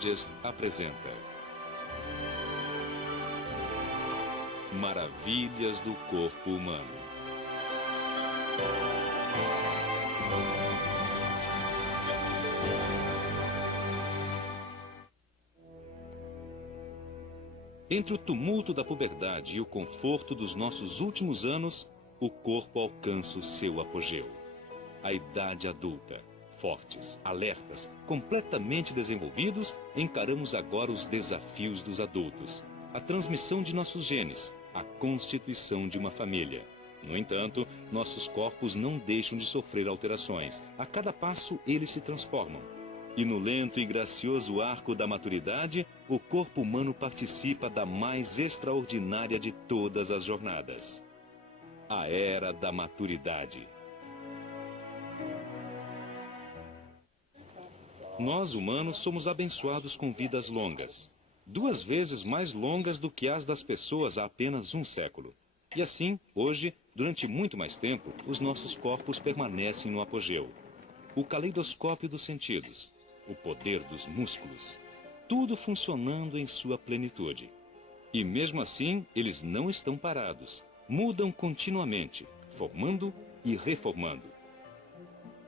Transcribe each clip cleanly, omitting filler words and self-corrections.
Digest apresenta Maravilhas do Corpo Humano. Entre o tumulto da puberdade e o conforto dos nossos últimos anos, o corpo alcança o seu apogeu. A idade adulta. Fortes, alertas, completamente desenvolvidos, encaramos agora os desafios dos adultos. A transmissão de nossos genes, a constituição de uma família. No entanto, nossos corpos não deixam de sofrer alterações. A cada passo, eles se transformam. E no lento e gracioso arco da maturidade, o corpo humano participa da mais extraordinária de todas as jornadas. A Era da Maturidade. Nós, humanos, somos abençoados com vidas longas. 2 vezes mais longas do que as das pessoas há apenas 1 século. E assim, hoje, durante muito mais tempo, os nossos corpos permanecem no apogeu. O caleidoscópio dos sentidos, o poder dos músculos, tudo funcionando em sua plenitude. E mesmo assim, eles não estão parados. Mudam continuamente, formando e reformando.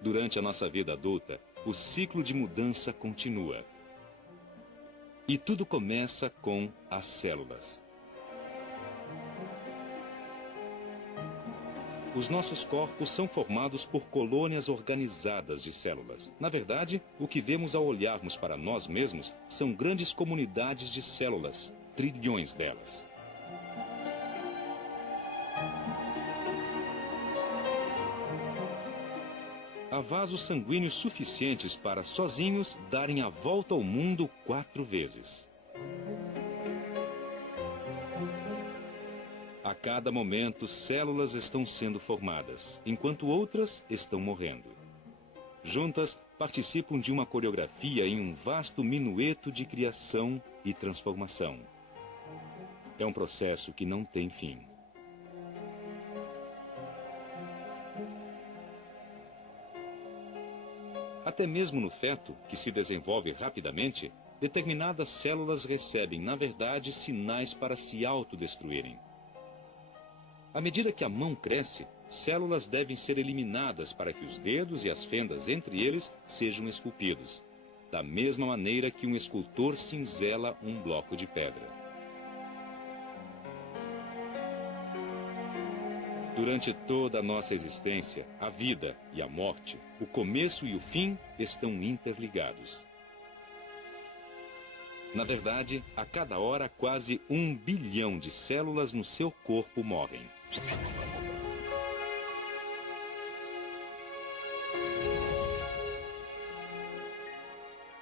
Durante a nossa vida adulta, o ciclo de mudança continua. E tudo começa com as células. Os nossos corpos são formados por colônias organizadas de células. Na verdade, o que vemos ao olharmos para nós mesmos são grandes comunidades de células, trilhões delas. Há vasos sanguíneos suficientes para, sozinhos, darem a volta ao mundo 4 vezes. A cada momento, células estão sendo formadas, enquanto outras estão morrendo. Juntas, participam de uma coreografia em um vasto minueto de criação e transformação. É um processo que não tem fim. Até mesmo no feto, que se desenvolve rapidamente, determinadas células recebem, na verdade, sinais para se autodestruírem. À medida que a mão cresce, células devem ser eliminadas para que os dedos e as fendas entre eles sejam esculpidos, da mesma maneira que um escultor cinzela um bloco de pedra. Durante toda a nossa existência, a vida e a morte, o começo e o fim estão interligados. Na verdade, a cada hora, quase 1 bilhão de células no seu corpo morrem.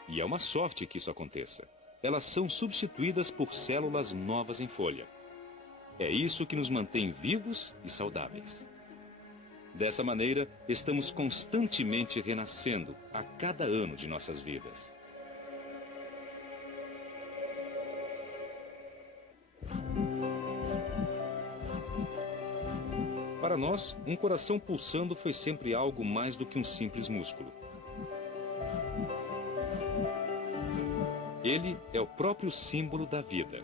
E é uma sorte que isso aconteça. Elas são substituídas por células novas em folha. É isso que nos mantém vivos e saudáveis. Dessa maneira, estamos constantemente renascendo a cada ano de nossas vidas. Para nós, um coração pulsando foi sempre algo mais do que um simples músculo. Ele é o próprio símbolo da vida.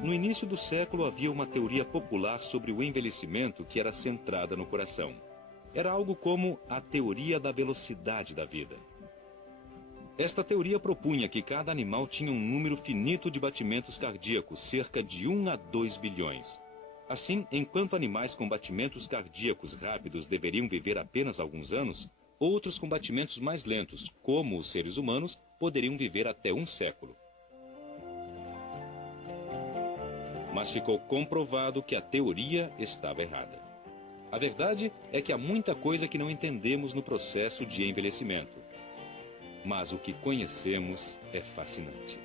No início do século havia uma teoria popular sobre o envelhecimento que era centrada no coração. Era algo como a teoria da velocidade da vida. Esta teoria propunha que cada animal tinha um número finito de batimentos cardíacos, cerca de 1 a 2 bilhões. Assim, enquanto animais com batimentos cardíacos rápidos deveriam viver apenas alguns anos, outros com batimentos mais lentos, como os seres humanos, poderiam viver até 1 século. Mas ficou comprovado que a teoria estava errada. A verdade é que há muita coisa que não entendemos no processo de envelhecimento. Mas o que conhecemos é fascinante.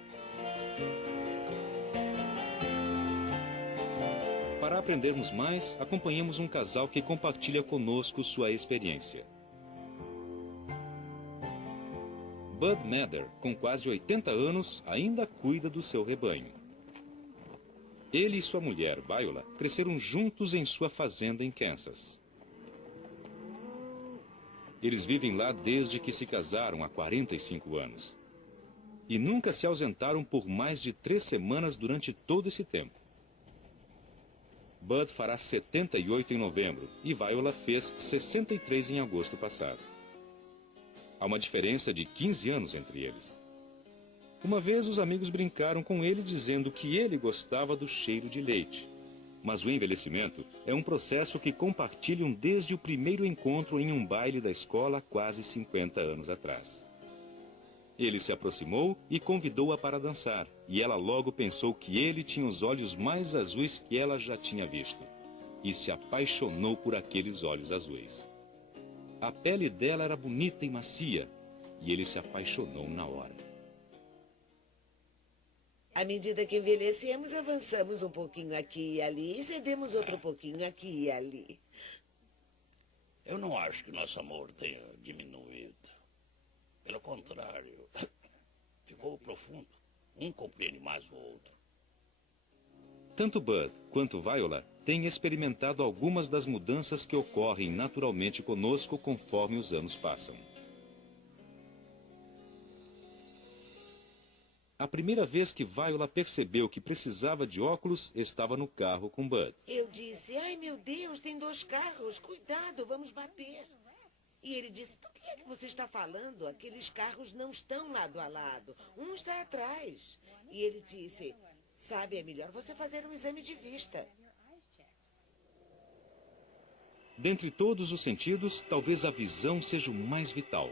Para aprendermos mais, acompanhamos um casal que compartilha conosco sua experiência. Bud Mather, com quase 80 anos, ainda cuida do seu rebanho. Ele e sua mulher, Viola, cresceram juntos em sua fazenda em Kansas. Eles vivem lá desde que se casaram há 45 anos. E nunca se ausentaram por mais de 3 semanas durante todo esse tempo. Bud fará 78 em novembro e Viola fez 63 em agosto passado. Há uma diferença de 15 anos entre eles. Uma vez os amigos brincaram com ele dizendo que ele gostava do cheiro de leite. Mas o envelhecimento é um processo que compartilham desde o primeiro encontro em um baile da escola quase 50 anos atrás. Ele se aproximou e convidou-a para dançar, e ela logo pensou que ele tinha os olhos mais azuis que ela já tinha visto, e se apaixonou por aqueles olhos azuis. A pele dela era bonita e macia, e ele se apaixonou na hora. À medida que envelhecemos, avançamos um pouquinho aqui e ali, e cedemos outro pouquinho aqui e ali. Eu não acho que nosso amor tenha diminuído. Pelo contrário, ficou profundo. Um compreende mais o outro. Tanto Bud quanto Viola têm experimentado algumas das mudanças que ocorrem naturalmente conosco conforme os anos passam. A primeira vez que Viola percebeu que precisava de óculos estava no carro com Bud. Eu disse, ai meu Deus, tem 2 carros, cuidado, vamos bater. E ele disse, do que é que você está falando? Aqueles carros não estão lado a lado, um está atrás. E ele disse, sabe, é melhor você fazer um exame de vista. Dentre todos os sentidos, talvez a visão seja o mais vital.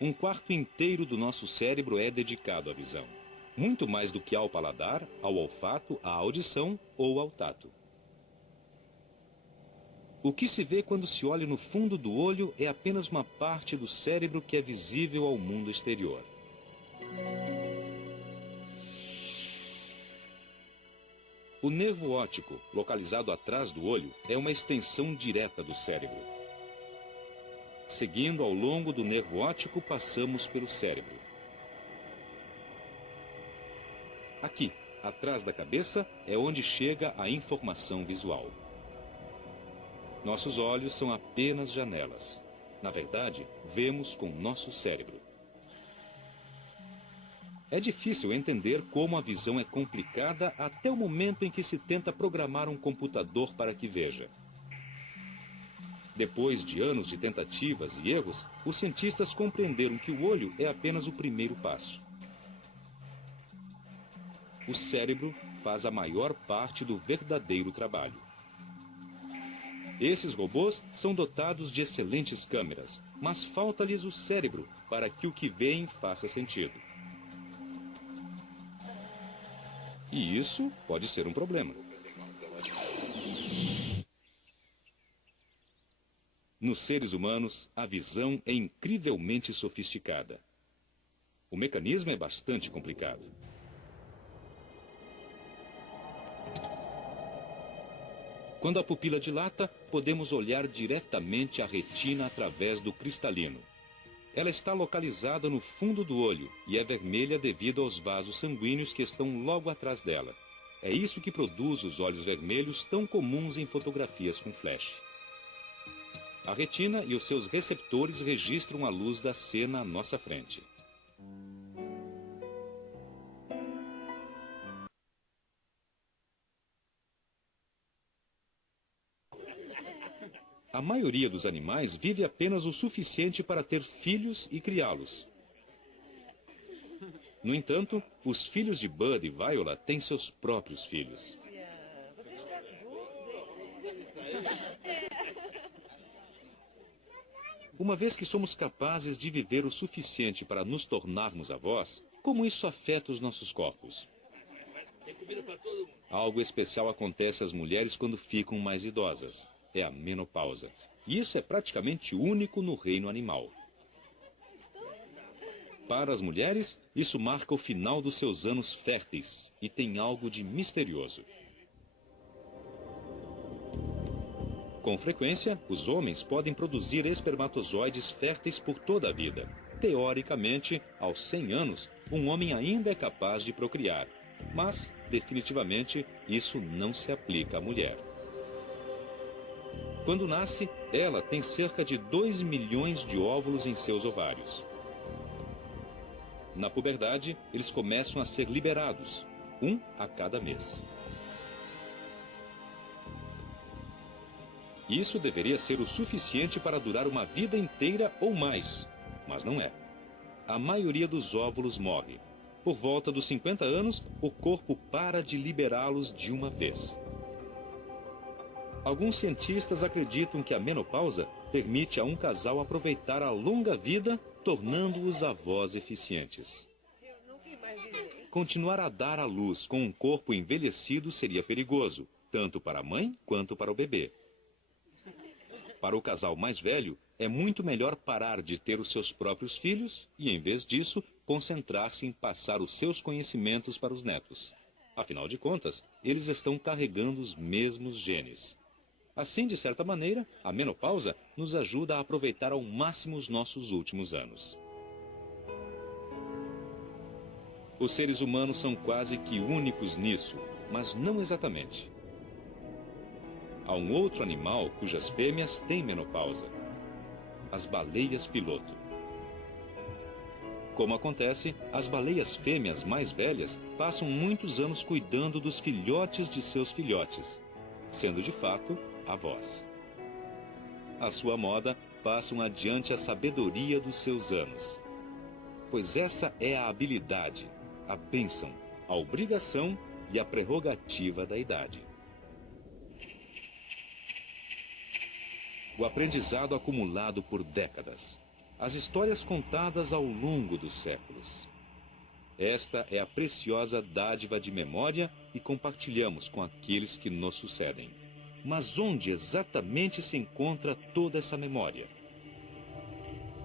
Um quarto inteiro do nosso cérebro é dedicado à visão. Muito mais do que ao paladar, ao olfato, à audição ou ao tato. O que se vê quando se olha no fundo do olho é apenas uma parte do cérebro que é visível ao mundo exterior. O nervo óptico, localizado atrás do olho, é uma extensão direta do cérebro. Seguindo ao longo do nervo óptico, passamos pelo cérebro. Aqui, atrás da cabeça, é onde chega a informação visual. Nossos olhos são apenas janelas. Na verdade, vemos com nosso cérebro. É difícil entender como a visão é complicada até o momento em que se tenta programar um computador para que veja. Depois de anos de tentativas e erros, os cientistas compreenderam que o olho é apenas o primeiro passo. O cérebro faz a maior parte do verdadeiro trabalho. Esses robôs são dotados de excelentes câmeras, mas falta-lhes o cérebro para que o que veem faça sentido. E isso pode ser um problema. Nos seres humanos, a visão é incrivelmente sofisticada. O mecanismo é bastante complicado. Quando a pupila dilata, podemos olhar diretamente a retina através do cristalino. Ela está localizada no fundo do olho e é vermelha devido aos vasos sanguíneos que estão logo atrás dela. É isso que produz os olhos vermelhos tão comuns em fotografias com flash. A retina e os seus receptores registram a luz da cena à nossa frente. A maioria dos animais vive apenas o suficiente para ter filhos e criá-los. No entanto, os filhos de Bud e Viola têm seus próprios filhos. Você está Uma vez que somos capazes de viver o suficiente para nos tornarmos avós, como isso afeta os nossos corpos? Algo especial acontece às mulheres quando ficam mais idosas. É a menopausa. E isso é praticamente único no reino animal. Para as mulheres, isso marca o final dos seus anos férteis e tem algo de misterioso. Com frequência, os homens podem produzir espermatozoides férteis por toda a vida. Teoricamente, aos 100 anos, um homem ainda é capaz de procriar. Mas, definitivamente, isso não se aplica à mulher. Quando nasce, ela tem cerca de 2 milhões de óvulos em seus ovários. Na puberdade, eles começam a ser liberados, um a cada mês. Isso deveria ser o suficiente para durar uma vida inteira ou mais, mas não é. A maioria dos óvulos morre. Por volta dos 50 anos, o corpo para de liberá-los de uma vez. Alguns cientistas acreditam que a menopausa permite a um casal aproveitar a longa vida, tornando-os avós eficientes. Eu nunca imaginei. Continuar a dar à luz com um corpo envelhecido seria perigoso, tanto para a mãe quanto para o bebê. Para o casal mais velho, é muito melhor parar de ter os seus próprios filhos e, em vez disso, concentrar-se em passar os seus conhecimentos para os netos. Afinal de contas, eles estão carregando os mesmos genes. Assim, de certa maneira, a menopausa nos ajuda a aproveitar ao máximo os nossos últimos anos. Os seres humanos são quase que únicos nisso, mas não exatamente. Há um outro animal cujas fêmeas têm menopausa: as baleias piloto. Como acontece, as baleias fêmeas mais velhas passam muitos anos cuidando dos filhotes de seus filhotes, sendo de fato avós. À sua moda, passam adiante a sabedoria dos seus anos. Pois essa é a habilidade, a bênção, a obrigação e a prerrogativa da idade. O aprendizado acumulado por décadas. As histórias contadas ao longo dos séculos. Esta é a preciosa dádiva de memória e compartilhamos com aqueles que nos sucedem. Mas onde exatamente se encontra toda essa memória?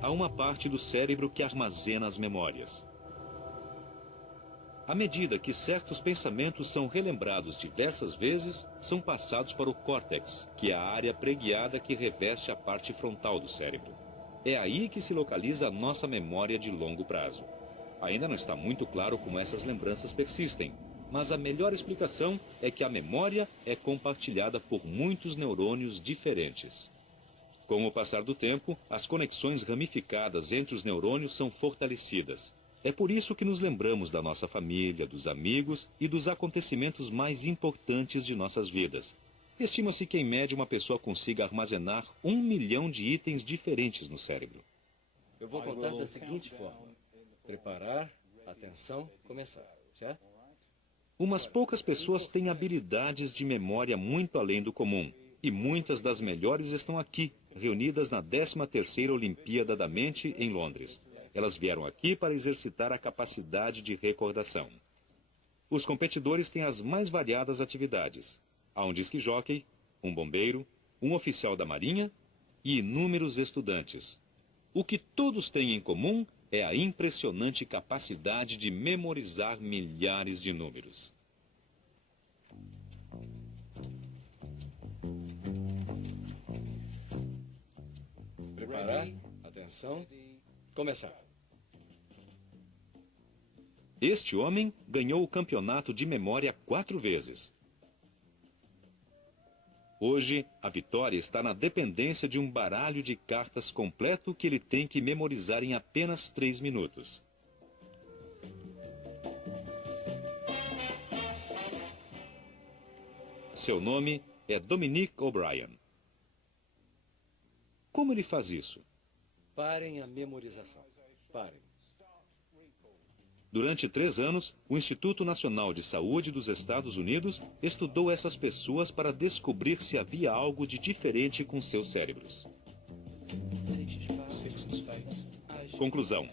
Há uma parte do cérebro que armazena as memórias. À medida que certos pensamentos são relembrados diversas vezes, são passados para o córtex, que é a área preguiada que reveste a parte frontal do cérebro. É aí que se localiza a nossa memória de longo prazo. Ainda não está muito claro como essas lembranças persistem, mas a melhor explicação é que a memória é compartilhada por muitos neurônios diferentes. Com o passar do tempo, as conexões ramificadas entre os neurônios são fortalecidas. É por isso que nos lembramos da nossa família, dos amigos e dos acontecimentos mais importantes de nossas vidas. Estima-se que, em média, uma pessoa consiga armazenar 1 milhão de itens diferentes no cérebro. Eu vou contar da seguinte forma: preparar, atenção, começar, certo? Umas poucas pessoas têm habilidades de memória muito além do comum, e muitas das melhores estão aqui, reunidas na 13ª Olimpíada da Mente, em Londres. Elas vieram aqui para exercitar a capacidade de recordação. Os competidores têm as mais variadas atividades. Há um disque-jóquei, um bombeiro, um oficial da Marinha e inúmeros estudantes. O que todos têm em comum é a impressionante capacidade de memorizar milhares de números. Preparar, atenção, começar. Este homem ganhou o campeonato de memória 4 vezes. Hoje, a vitória está na dependência de um baralho de cartas completo que ele tem que memorizar em apenas 3 minutos. Seu nome é Dominic O'Brien. Como ele faz isso? Parem a memorização. Parem. Durante 3 anos, o Instituto Nacional de Saúde dos Estados Unidos estudou essas pessoas para descobrir se havia algo de diferente com seus cérebros. Conclusão: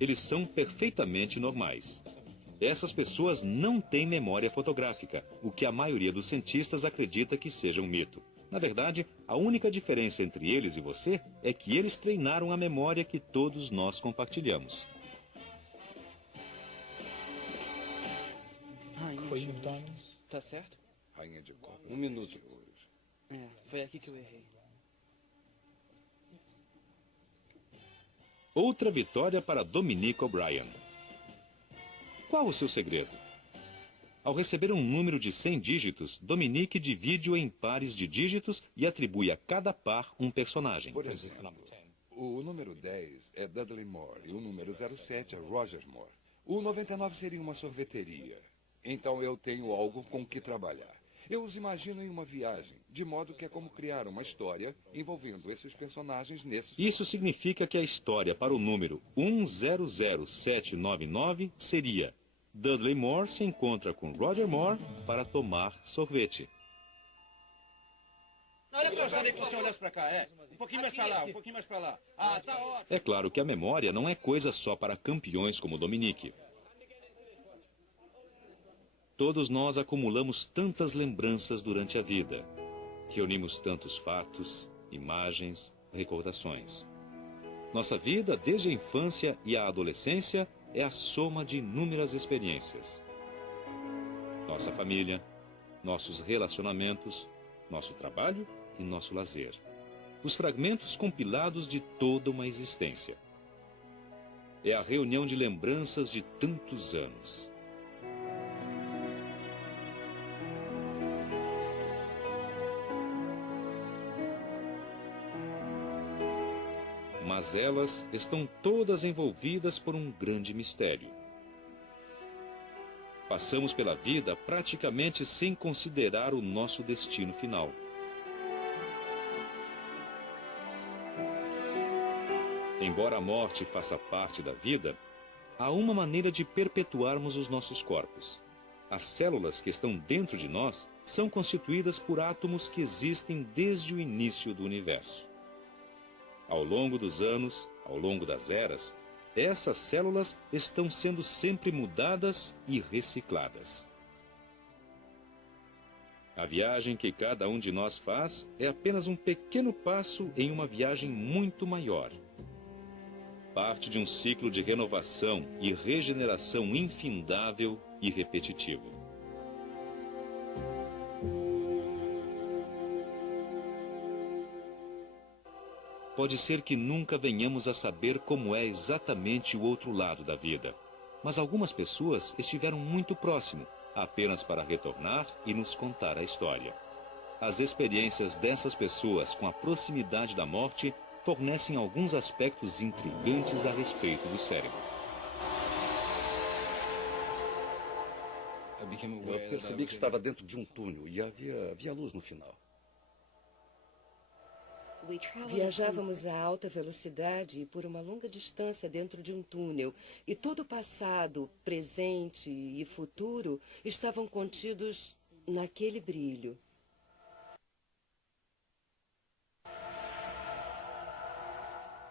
eles são perfeitamente normais. Essas pessoas não têm memória fotográfica, o que a maioria dos cientistas acredita que seja um mito. Na verdade, a única diferença entre eles e você é que eles treinaram a memória que todos nós compartilhamos. Foi McDonald's. Tá certo? Rainha de Copas. 1 minuto. É, foi aqui que eu errei. Outra vitória para Dominic O'Brien. Qual o seu segredo? Ao receber um número de 100 dígitos, Dominique divide-o em pares de dígitos e atribui a cada par um personagem. Por exemplo, o número 10 é Dudley Moore e o número 07 é Roger Moore. O 99 seria uma sorveteria. Então eu tenho algo com que trabalhar. Eu os imagino em uma viagem, de modo que é como criar uma história envolvendo esses personagens nesses... Isso significa que a história para o número 100799 seria: Dudley Moore se encontra com Roger Moore para tomar sorvete. Não, eu gostaria que você olhasse para cá, Um pouquinho mais para lá, um pouquinho mais para lá. Ah, tá ótimo. É claro que a memória não é coisa só para campeões como Dominique. Todos nós acumulamos tantas lembranças durante a vida. Reunimos tantos fatos, imagens, recordações. Nossa vida, desde a infância e a adolescência, é a soma de inúmeras experiências. Nossa família, nossos relacionamentos, nosso trabalho e nosso lazer. Os fragmentos compilados de toda uma existência. É a reunião de lembranças de tantos anos. Mas elas estão todas envolvidas por um grande mistério. Passamos pela vida praticamente sem considerar o nosso destino final. Embora a morte faça parte da vida, há uma maneira de perpetuarmos os nossos corpos. As células que estão dentro de nós são constituídas por átomos que existem desde o início do universo. Ao longo dos anos, ao longo das eras, essas células estão sendo sempre mudadas e recicladas. A viagem que cada um de nós faz é apenas um pequeno passo em uma viagem muito maior. Parte de um ciclo de renovação e regeneração infindável e repetitivo. Pode ser que nunca venhamos a saber como é exatamente o outro lado da vida. Mas algumas pessoas estiveram muito próximo, apenas para retornar e nos contar a história. As experiências dessas pessoas com a proximidade da morte fornecem alguns aspectos intrigantes a respeito do cérebro. Eu percebi que estava dentro de um túnel e havia luz no final. Viajávamos a alta velocidade e por uma longa distância dentro de um túnel, e todo o passado, presente e futuro estavam contidos naquele brilho.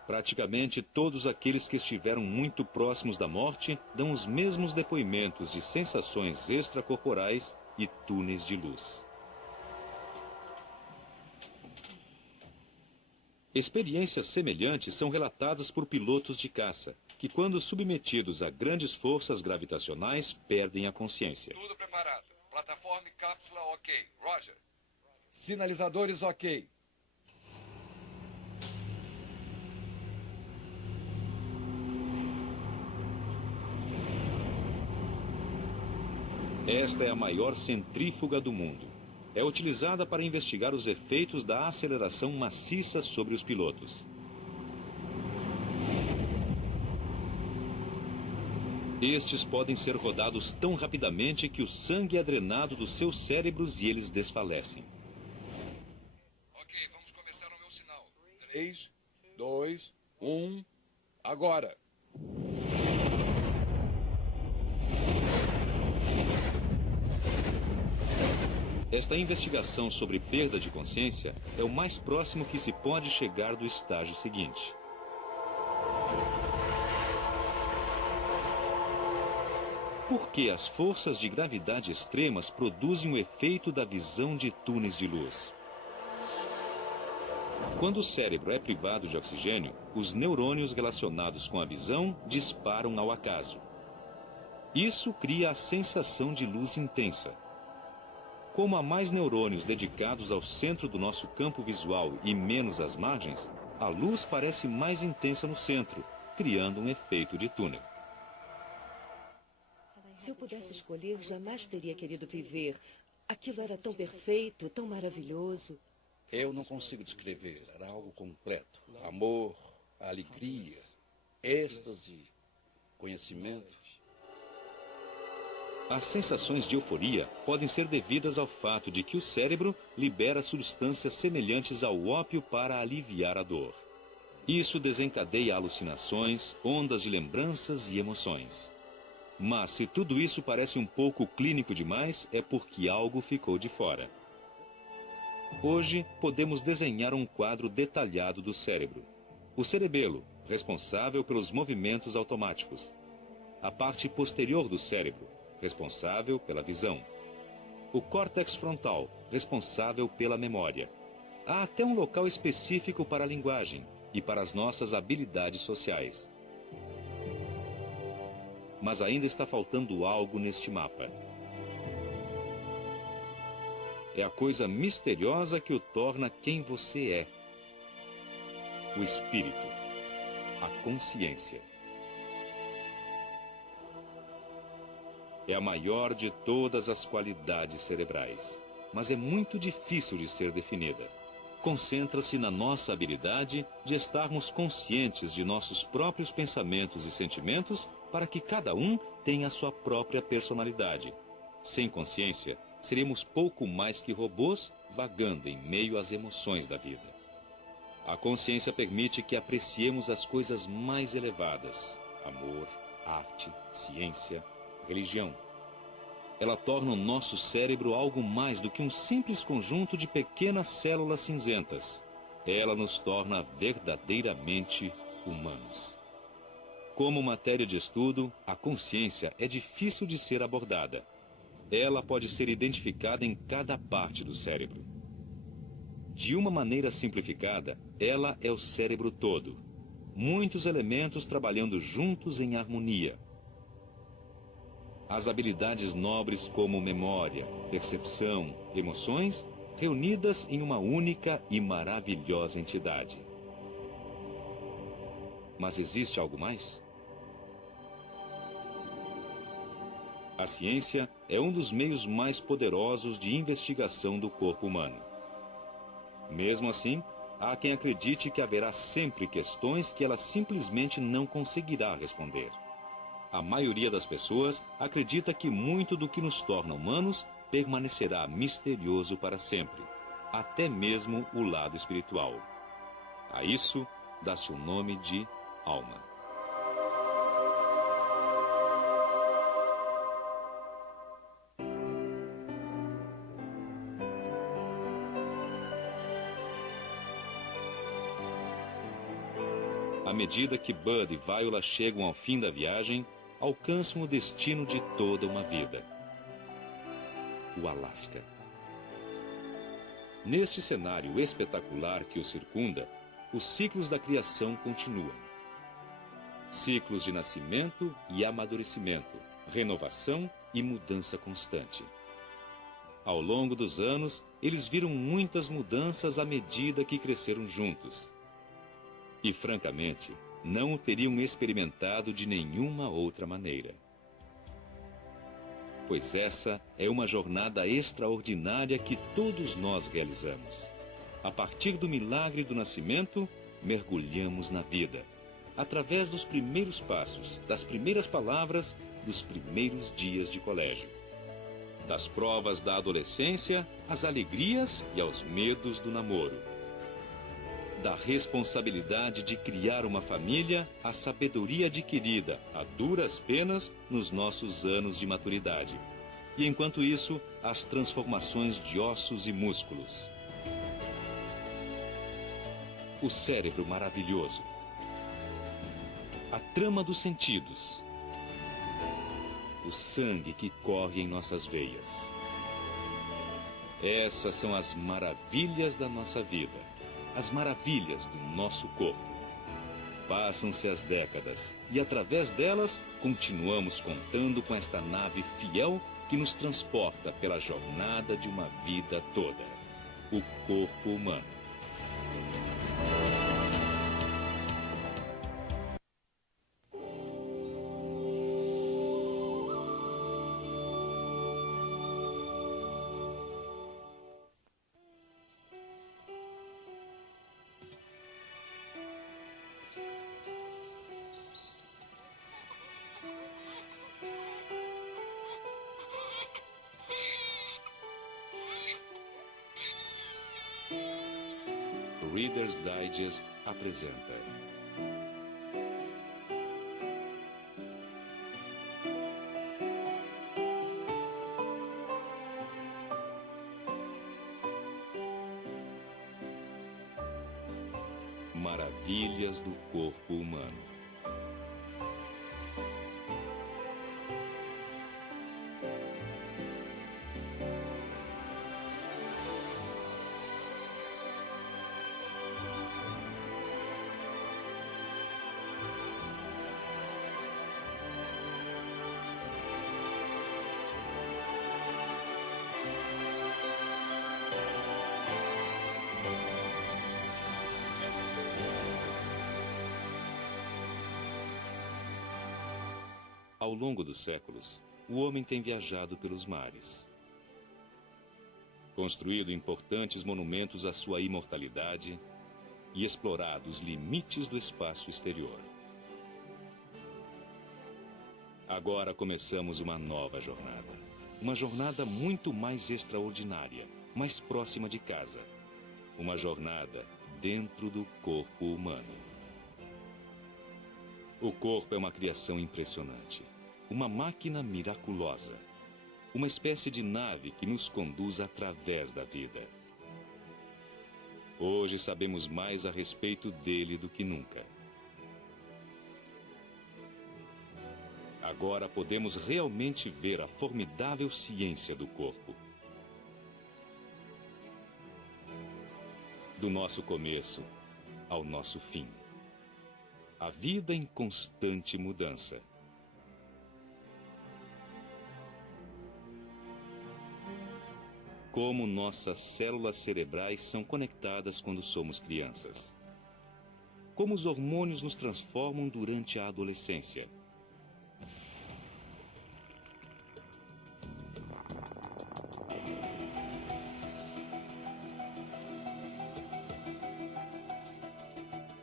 Praticamente todos aqueles que estiveram muito próximos da morte dão os mesmos depoimentos de sensações extracorporais e túneis de luz. Experiências semelhantes são relatadas por pilotos de caça, que quando submetidos a grandes forças gravitacionais, perdem a consciência. Tudo preparado. Plataforma e cápsula ok. Roger. Sinalizadores ok. Esta é a maior centrífuga do mundo. É utilizada para investigar os efeitos da aceleração maciça sobre os pilotos. Estes podem ser rodados tão rapidamente que o sangue é drenado dos seus cérebros e eles desfalecem. Ok, vamos começar o meu sinal. 3, 2, 1, agora! Esta investigação sobre perda de consciência é o mais próximo que se pode chegar do estágio seguinte. Por que as forças de gravidade extremas produzem o efeito da visão de túneis de luz? Quando o cérebro é privado de oxigênio, os neurônios relacionados com a visão disparam ao acaso. Isso cria a sensação de luz intensa. Como há mais neurônios dedicados ao centro do nosso campo visual e menos às margens, a luz parece mais intensa no centro, criando um efeito de túnel. Se eu pudesse escolher, jamais teria querido viver. Aquilo era tão perfeito, tão maravilhoso. Eu não consigo descrever. Era algo completo. Amor, alegria, êxtase, conhecimento. As sensações de euforia podem ser devidas ao fato de que o cérebro libera substâncias semelhantes ao ópio para aliviar a dor. Isso desencadeia alucinações, ondas de lembranças e emoções. Mas se tudo isso parece um pouco clínico demais, é porque algo ficou de fora. Hoje, podemos desenhar um quadro detalhado do cérebro. O cerebelo, responsável pelos movimentos automáticos. A parte posterior do cérebro, responsável pela visão. O córtex frontal, responsável pela memória. Há até um local específico para a linguagem e para as nossas habilidades sociais. Mas ainda está faltando algo neste mapa. É a coisa misteriosa que o torna quem você é. O espírito, a consciência. É a maior de todas as qualidades cerebrais, mas é muito difícil de ser definida. Concentra-se na nossa habilidade de estarmos conscientes de nossos próprios pensamentos e sentimentos para que cada um tenha a sua própria personalidade. Sem consciência, seríamos pouco mais que robôs vagando em meio às emoções da vida. A consciência permite que apreciemos as coisas mais elevadas: amor, arte, ciência, religião. Ela torna o nosso cérebro algo mais do que um simples conjunto de pequenas células cinzentas. Ela nos torna verdadeiramente humanos. Como matéria de estudo, a consciência é difícil de ser abordada. Ela pode ser identificada em cada parte do cérebro. De uma maneira simplificada, ela é o cérebro todo. Muitos elementos trabalhando juntos em harmonia. As habilidades nobres como memória, percepção, emoções, reunidas em uma única e maravilhosa entidade. Mas existe algo mais? A ciência é um dos meios mais poderosos de investigação do corpo humano. Mesmo assim, há quem acredite que haverá sempre questões que ela simplesmente não conseguirá responder. A maioria das pessoas acredita que muito do que nos torna humanos permanecerá misterioso para sempre, até mesmo o lado espiritual. A isso dá-se o nome de alma. À medida que Bud e Viola chegam ao fim da viagem, alcançam o destino de toda uma vida: o Alasca. Neste cenário espetacular que o circunda, os ciclos da criação continuam. Ciclos de nascimento e amadurecimento, renovação e mudança constante. Ao longo dos anos, eles viram muitas mudanças à medida que cresceram juntos. E, francamente, não o teriam experimentado de nenhuma outra maneira. Pois essa é uma jornada extraordinária que todos nós realizamos. A partir do milagre do nascimento, mergulhamos na vida, através dos primeiros passos, das primeiras palavras, dos primeiros dias de colégio. Das provas da adolescência, às alegrias e aos medos do namoro. Da responsabilidade de criar uma família à sabedoria adquirida a duras penas nos nossos anos de maturidade. E enquanto isso, as transformações de ossos e músculos. O cérebro maravilhoso. A trama dos sentidos. O sangue que corre em nossas veias. Essas são as maravilhas da nossa vida. As maravilhas do nosso corpo. Passam-se as décadas e, através delas, continuamos contando com esta nave fiel que nos transporta pela jornada de uma vida toda: o corpo humano. Reader's Digest apresenta. Maravilhas do corpo humano. Ao longo dos séculos, o homem tem viajado pelos mares, construído importantes monumentos à sua imortalidade e explorado os limites do espaço exterior. Agora começamos uma nova jornada. Uma jornada muito mais extraordinária, mais próxima de casa. Uma jornada dentro do corpo humano. O corpo é uma criação impressionante. Uma máquina miraculosa. Uma espécie de nave que nos conduz através da vida. Hoje sabemos mais a respeito dele do que nunca. Agora podemos realmente ver a formidável ciência do corpo. Do nosso começo ao nosso fim. A vida em constante mudança. Como nossas células cerebrais são conectadas quando somos crianças. Como os hormônios nos transformam durante a adolescência.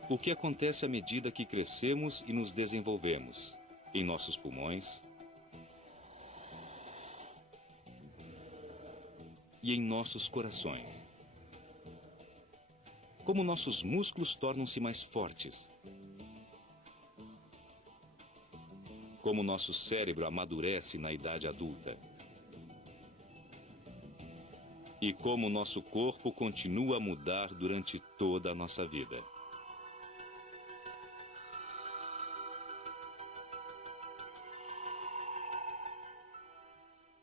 O que acontece à medida que crescemos e nos desenvolvemos em nossos pulmões e em nossos corações. Como nossos músculos tornam-se mais fortes. Como nosso cérebro amadurece na idade adulta. E como nosso corpo continua a mudar durante toda a nossa vida.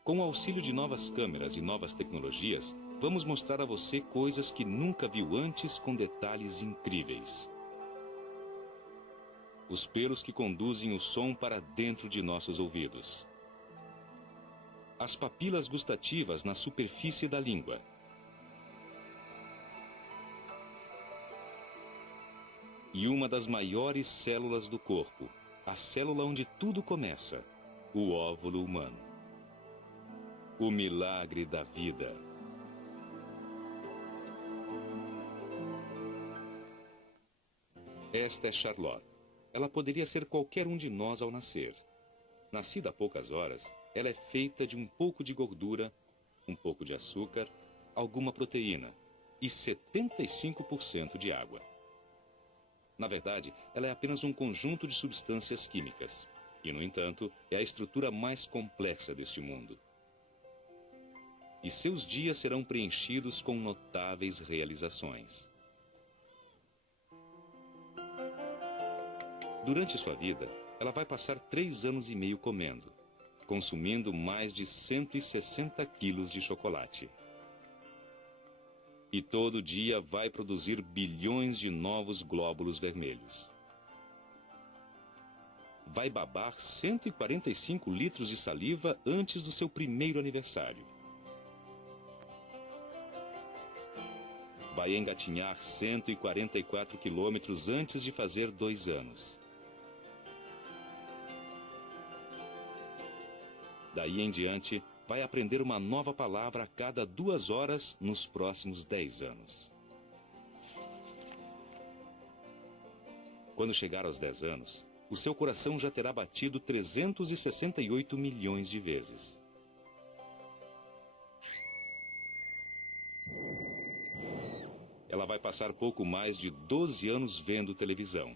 Com o auxílio de novas câmeras e novas tecnologias, vamos mostrar a você coisas que nunca viu antes com detalhes incríveis. Os pelos que conduzem o som para dentro de nossos ouvidos. As papilas gustativas na superfície da língua. E uma das maiores células do corpo, a célula onde tudo começa, o óvulo humano. O milagre da vida. Esta é Charlotte. Ela poderia ser qualquer um de nós ao nascer. Nascida há poucas horas, ela é feita de um pouco de gordura, um pouco de açúcar, alguma proteína e 75% de água. Na verdade, ela é apenas um conjunto de substâncias químicas. E, no entanto, é a estrutura mais complexa deste mundo. E seus dias serão preenchidos com notáveis realizações. Durante sua vida, ela vai passar 3 anos e meio comendo, consumindo mais de 160 quilos de chocolate. E todo dia vai produzir bilhões de novos glóbulos vermelhos. Vai babar 145 litros de saliva antes do seu primeiro aniversário. Vai engatinhar 144 quilômetros antes de fazer 2 anos. Daí em diante, vai aprender uma nova palavra a cada 2 horas nos próximos 10 anos. Quando chegar aos 10 anos, o seu coração já terá batido 368 milhões de vezes. Ela vai passar pouco mais de 12 anos vendo televisão.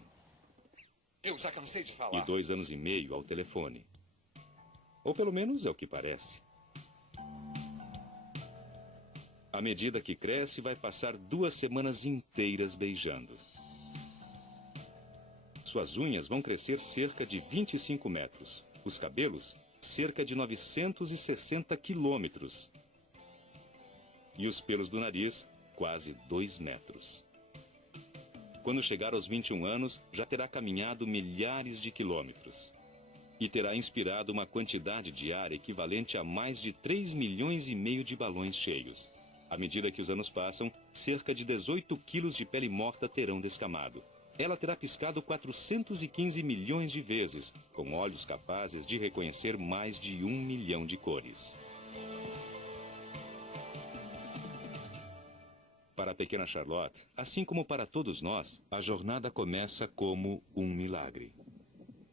Eu já cansei de falar. E 2 anos e meio ao telefone. Ou pelo menos é o que parece. À medida que cresce, vai passar 2 semanas inteiras beijando. Suas unhas vão crescer cerca de 25 metros. Os cabelos, cerca de 960 quilômetros. E os pelos do nariz, quase 2 metros. Quando chegar aos 21 anos, já terá caminhado milhares de quilômetros. E terá inspirado uma quantidade de ar equivalente a mais de 3,5 milhões de balões cheios. À medida que os anos passam, cerca de 18 quilos de pele morta terão descamado. Ela terá piscado 415 milhões de vezes, com olhos capazes de reconhecer mais de 1 milhão de cores. Para a pequena Charlotte, assim como para todos nós, a jornada começa como um milagre.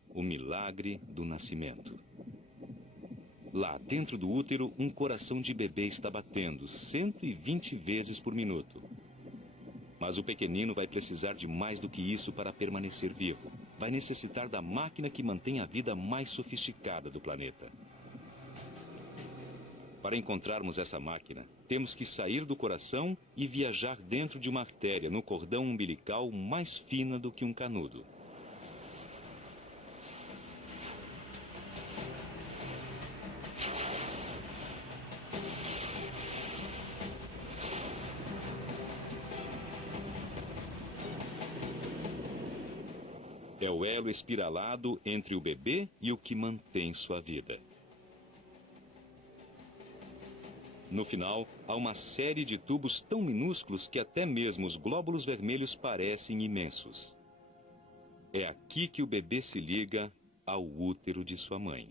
O milagre do nascimento. Lá dentro do útero, um coração de bebê está batendo 120 vezes por minuto. Mas o pequenino vai precisar de mais do que isso para permanecer vivo. Vai necessitar da máquina que mantém a vida mais sofisticada do planeta. Para encontrarmos essa máquina, temos que sair do coração e viajar dentro de uma artéria no cordão umbilical mais fina do que um canudo. É o elo espiralado entre o bebê e o que mantém sua vida. No final, há uma série de tubos tão minúsculos que até mesmo os glóbulos vermelhos parecem imensos. É aqui que o bebê se liga ao útero de sua mãe.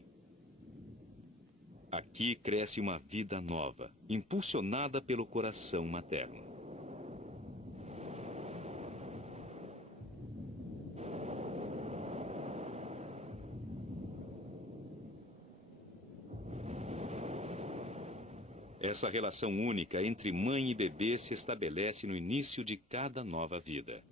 Aqui cresce uma vida nova, impulsionada pelo coração materno. Essa relação única entre mãe e bebê se estabelece no início de cada nova vida.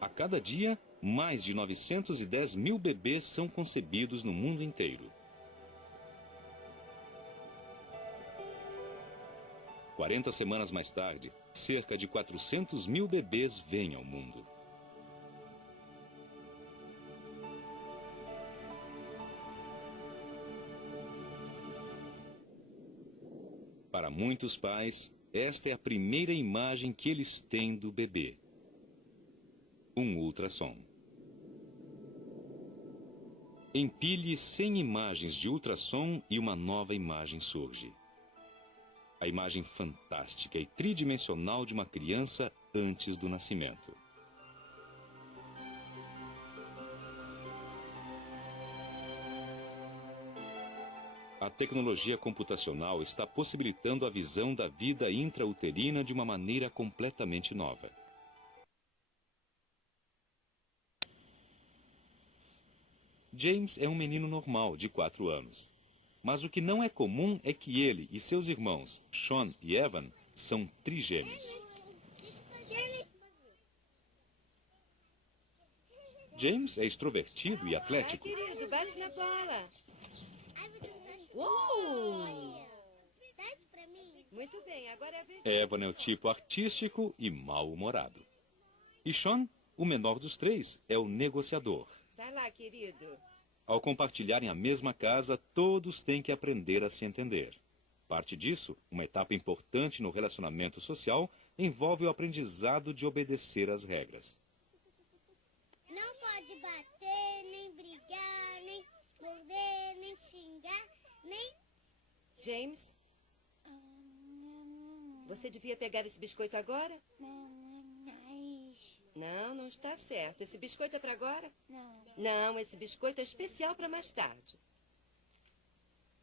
A cada dia, mais de 910 mil bebês são concebidos no mundo inteiro. 40 semanas mais tarde, cerca de 400 mil bebês vêm ao mundo. Para muitos pais, esta é a primeira imagem que eles têm do bebê. Um ultrassom. Empilhe 100 imagens de ultrassom e uma nova imagem surge. A imagem fantástica e tridimensional de uma criança antes do nascimento. A tecnologia computacional está possibilitando a visão da vida intrauterina de uma maneira completamente nova. James é um menino normal, de 4 anos. Mas o que não é comum é que ele e seus irmãos, Sean e Evan, são trigêmeos. James é extrovertido e atlético. Ai, querido, bate na bola. Uou! Muito bem, agora é a vez... Evan é o tipo artístico e mal-humorado. E Sean, o menor dos 3, é o negociador. Vai lá, querido. Ao compartilharem a mesma casa, todos têm que aprender a se entender. Parte disso, uma etapa importante no relacionamento social, envolve o aprendizado de obedecer às regras. Não pode bater, nem brigar, nem morder, nem xingar, nem... James, você devia pegar esse biscoito agora? Não, não está certo. Esse biscoito é para agora? Não, esse biscoito é especial para mais tarde.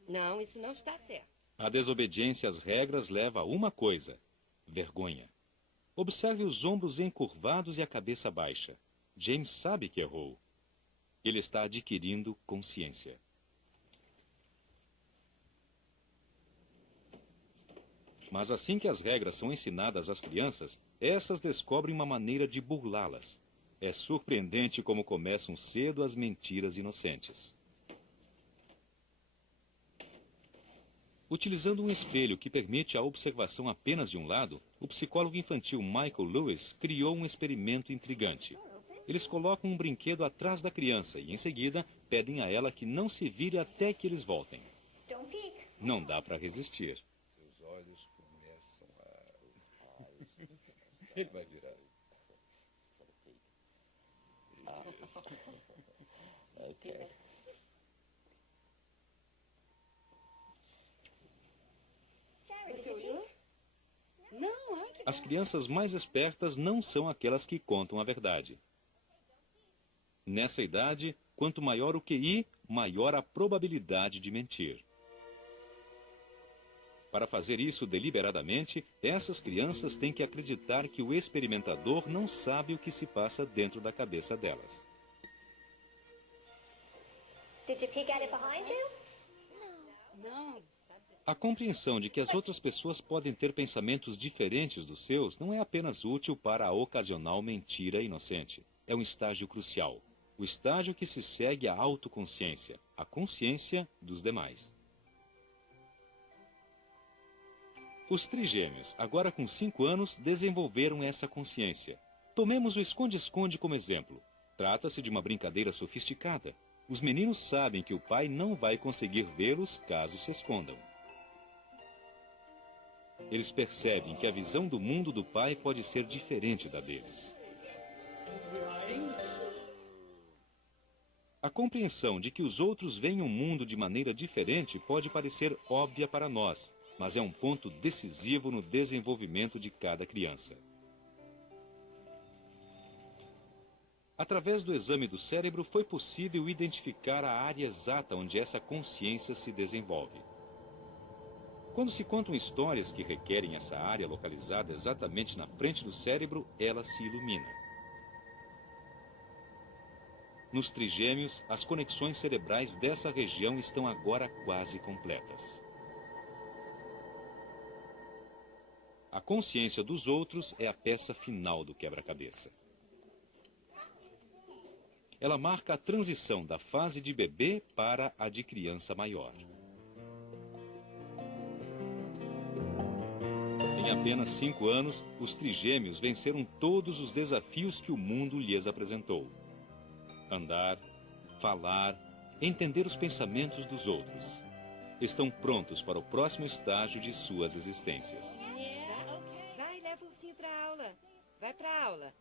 Não, isso não está certo. A desobediência às regras leva a uma coisa: vergonha. Observe os ombros encurvados e a cabeça baixa. James sabe que errou. Ele está adquirindo consciência. Mas assim que as regras são ensinadas às crianças, essas descobrem uma maneira de burlá-las. É surpreendente como começam cedo as mentiras inocentes. Utilizando um espelho que permite a observação apenas de um lado, o psicólogo infantil Michael Lewis criou um experimento intrigante. Eles colocam um brinquedo atrás da criança e, em seguida, pedem a ela que não se vire até que eles voltem. Não dá para resistir. Seus olhos começam a... Ele vai virar. Ok. Você olhou? Não, ai que... As crianças mais espertas não são aquelas que contam a verdade. Nessa idade, quanto maior o QI, maior a probabilidade de mentir. Para fazer isso deliberadamente, essas crianças têm que acreditar que o experimentador não sabe o que se passa dentro da cabeça delas. Did you peek at it behind you? Não. A compreensão de que as outras pessoas podem ter pensamentos diferentes dos seus não é apenas útil para a ocasional mentira inocente. É um estágio crucial. O estágio que se segue à autoconsciência, a consciência dos demais. Os trigêmeos, agora com 5 anos, desenvolveram essa consciência. Tomemos o esconde-esconde como exemplo. Trata-se de uma brincadeira sofisticada. Os meninos sabem que o pai não vai conseguir vê-los caso se escondam. Eles percebem que a visão do mundo do pai pode ser diferente da deles. A compreensão de que os outros veem o mundo de maneira diferente pode parecer óbvia para nós, mas é um ponto decisivo no desenvolvimento de cada criança. Através do exame do cérebro, foi possível identificar a área exata onde essa consciência se desenvolve. Quando se contam histórias que requerem essa área localizada exatamente na frente do cérebro, ela se ilumina. Nos trigêmeos, as conexões cerebrais dessa região estão agora quase completas. A consciência dos outros é a peça final do quebra-cabeça. Ela marca a transição da fase de bebê para a de criança maior. Em apenas 5 anos, os trigêmeos venceram todos os desafios que o mundo lhes apresentou. Andar, falar, entender os pensamentos dos outros. Estão prontos para o próximo estágio de suas existências. Vai, leva o ursinho para aula. Vai para aula.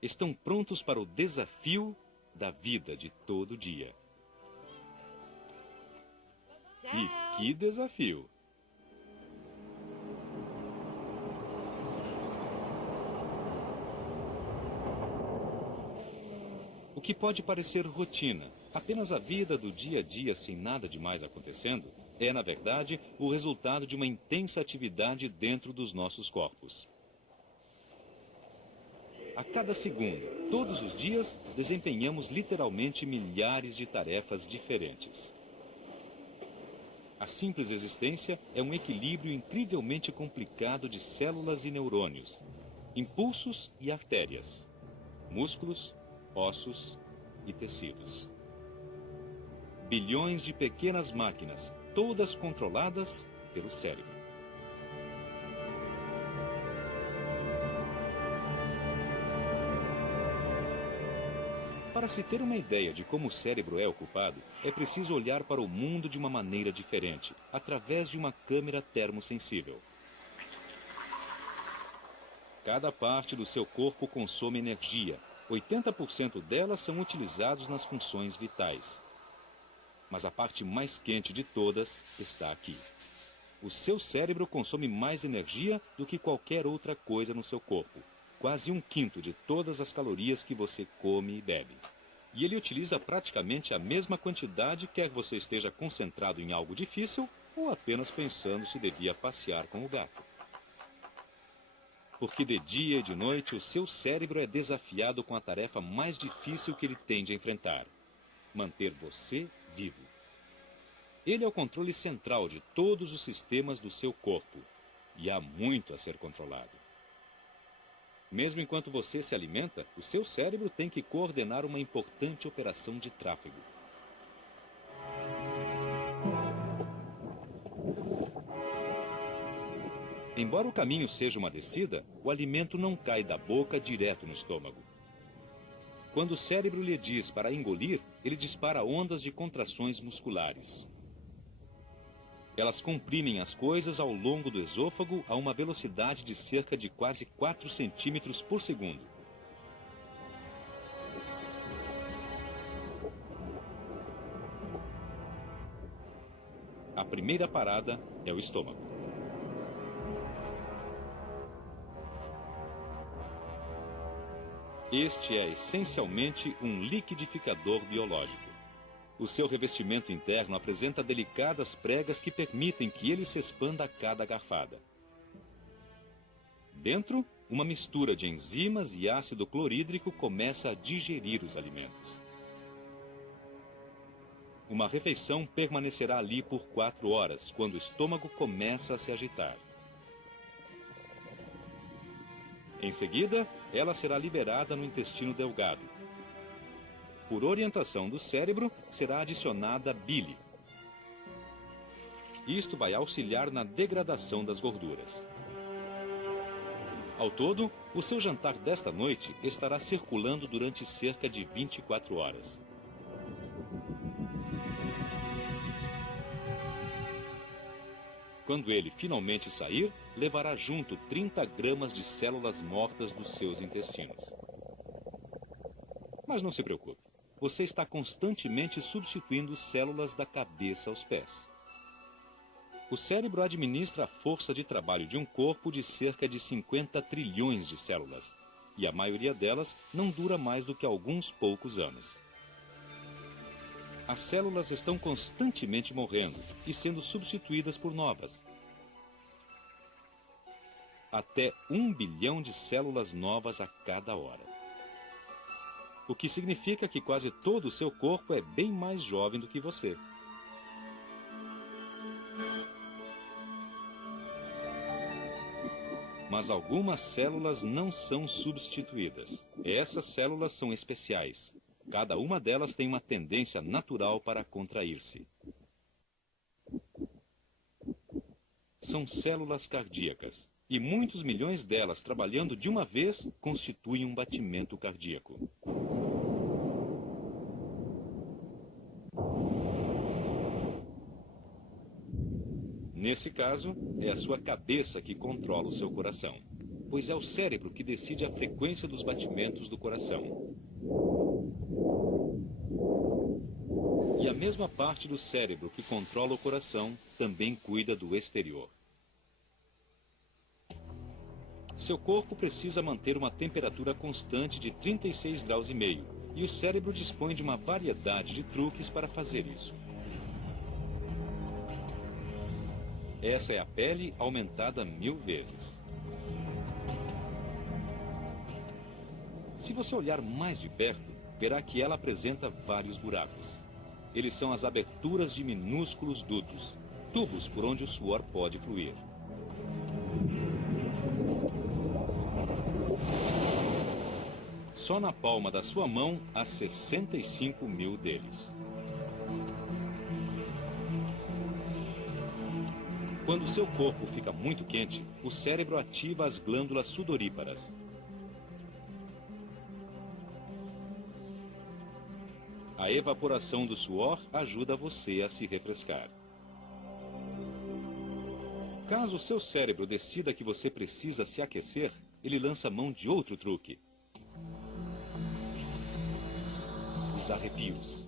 Estão prontos para o desafio da vida de todo dia. Tchau. E que desafio! O que pode parecer rotina, apenas a vida do dia a dia sem nada demais acontecendo, é, na verdade, o resultado de uma intensa atividade dentro dos nossos corpos. A cada segundo, todos os dias, desempenhamos literalmente milhares de tarefas diferentes. A simples existência é um equilíbrio incrivelmente complicado de células e neurônios, impulsos e artérias, músculos, ossos e tecidos. Bilhões de pequenas máquinas, todas controladas pelo cérebro. Para se ter uma ideia de como o cérebro é ocupado, é preciso olhar para o mundo de uma maneira diferente, através de uma câmera termosensível. Cada parte do seu corpo consome energia. 80% delas são utilizados nas funções vitais. Mas a parte mais quente de todas está aqui. O seu cérebro consome mais energia do que qualquer outra coisa no seu corpo. Quase 1/5 de todas as calorias que você come e bebe. E ele utiliza praticamente a mesma quantidade, quer você esteja concentrado em algo difícil ou apenas pensando se devia passear com o gato. Porque de dia e de noite o seu cérebro é desafiado com a tarefa mais difícil que ele tem de enfrentar: manter você vivo. Ele é o controle central de todos os sistemas do seu corpo. E há muito a ser controlado. Mesmo enquanto você se alimenta, o seu cérebro tem que coordenar uma importante operação de tráfego. Embora o caminho seja uma descida, o alimento não cai da boca direto no estômago. Quando o cérebro lhe diz para engolir, ele dispara ondas de contrações musculares. Elas comprimem as coisas ao longo do esôfago a uma velocidade de cerca de quase 4 centímetros por segundo. A primeira parada é o estômago. Este é essencialmente um liquidificador biológico. O seu revestimento interno apresenta delicadas pregas que permitem que ele se expanda a cada garfada. Dentro, uma mistura de enzimas e ácido clorídrico começa a digerir os alimentos. Uma refeição permanecerá ali por 4 horas, quando o estômago começa a se agitar. Em seguida, ela será liberada no intestino delgado. Por orientação do cérebro, será adicionada bile. Isto vai auxiliar na degradação das gorduras. Ao todo, o seu jantar desta noite estará circulando durante cerca de 24 horas. Quando ele finalmente sair, levará junto 30 gramas de células mortas dos seus intestinos. Mas não se preocupe, você está constantemente substituindo células da cabeça aos pés. O cérebro administra a força de trabalho de um corpo de cerca de 50 trilhões de células, e a maioria delas não dura mais do que alguns poucos anos. As células estão constantemente morrendo e sendo substituídas por novas. Até 1 bilhão de células novas a cada hora. O que significa que quase todo o seu corpo é bem mais jovem do que você. Mas algumas células não são substituídas. Essas células são especiais. Cada uma delas tem uma tendência natural para contrair-se. São células cardíacas, e muitos milhões delas trabalhando de uma vez constituem um batimento cardíaco. Nesse caso, é a sua cabeça que controla o seu coração, pois é o cérebro que decide a frequência dos batimentos do coração. E a mesma parte do cérebro que controla o coração também cuida do exterior. Seu corpo precisa manter uma temperatura constante de 36,5 graus, e o cérebro dispõe de uma variedade de truques para fazer isso. Essa é a pele aumentada 1000 vezes. Se você olhar mais de perto, verá que ela apresenta vários buracos. Eles são as aberturas de minúsculos dutos, tubos por onde o suor pode fluir. Só na palma da sua mão há 65 mil deles. Quando seu corpo fica muito quente, o cérebro ativa as glândulas sudoríparas. A evaporação do suor ajuda você a se refrescar. Caso o seu cérebro decida que você precisa se aquecer, ele lança mão de outro truque. Os arrepios.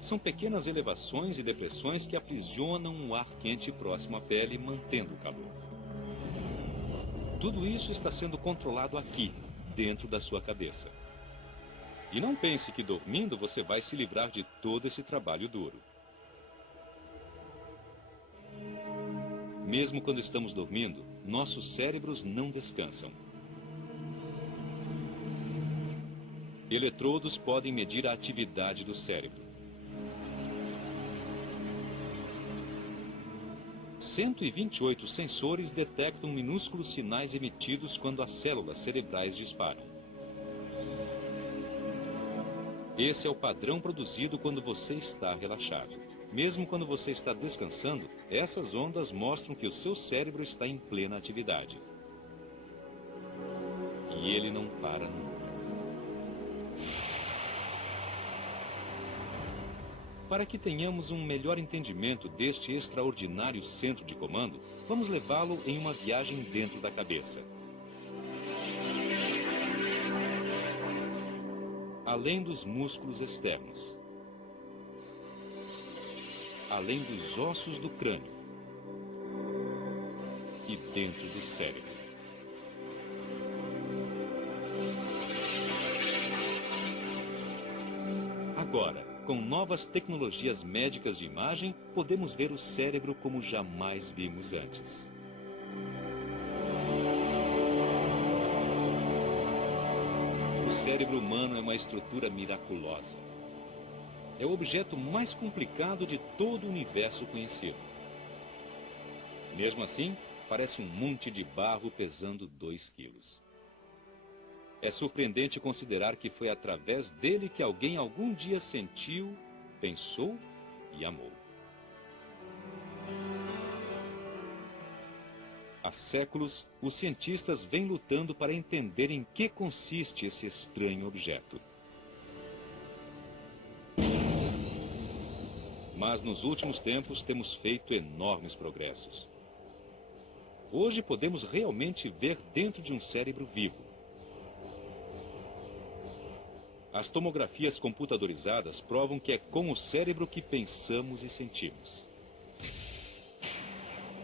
São pequenas elevações e depressões que aprisionam o ar quente próximo à pele, mantendo o calor. Tudo isso está sendo controlado aqui, dentro da sua cabeça. E não pense que dormindo você vai se livrar de todo esse trabalho duro. Mesmo quando estamos dormindo, nossos cérebros não descansam. Eletrodos podem medir a atividade do cérebro. 128 sensores detectam minúsculos sinais emitidos quando as células cerebrais disparam. Esse é o padrão produzido quando você está relaxado. Mesmo quando você está descansando, essas ondas mostram que o seu cérebro está em plena atividade. E ele não para nunca. Para que tenhamos um melhor entendimento deste extraordinário centro de comando, vamos levá-lo em uma viagem dentro da cabeça. Além dos músculos externos. Além dos ossos do crânio. E dentro do cérebro. Agora, com novas tecnologias médicas de imagem, podemos ver o cérebro como jamais vimos antes. O cérebro humano é uma estrutura miraculosa. É o objeto mais complicado de todo o universo conhecido. Mesmo assim, parece um monte de barro pesando 2 quilos. É surpreendente considerar que foi através dele que alguém algum dia sentiu, pensou e amou. Há séculos, os cientistas vêm lutando para entender em que consiste esse estranho objeto. Mas nos últimos tempos temos feito enormes progressos. Hoje podemos realmente ver dentro de um cérebro vivo. As tomografias computadorizadas provam que é com o cérebro que pensamos e sentimos.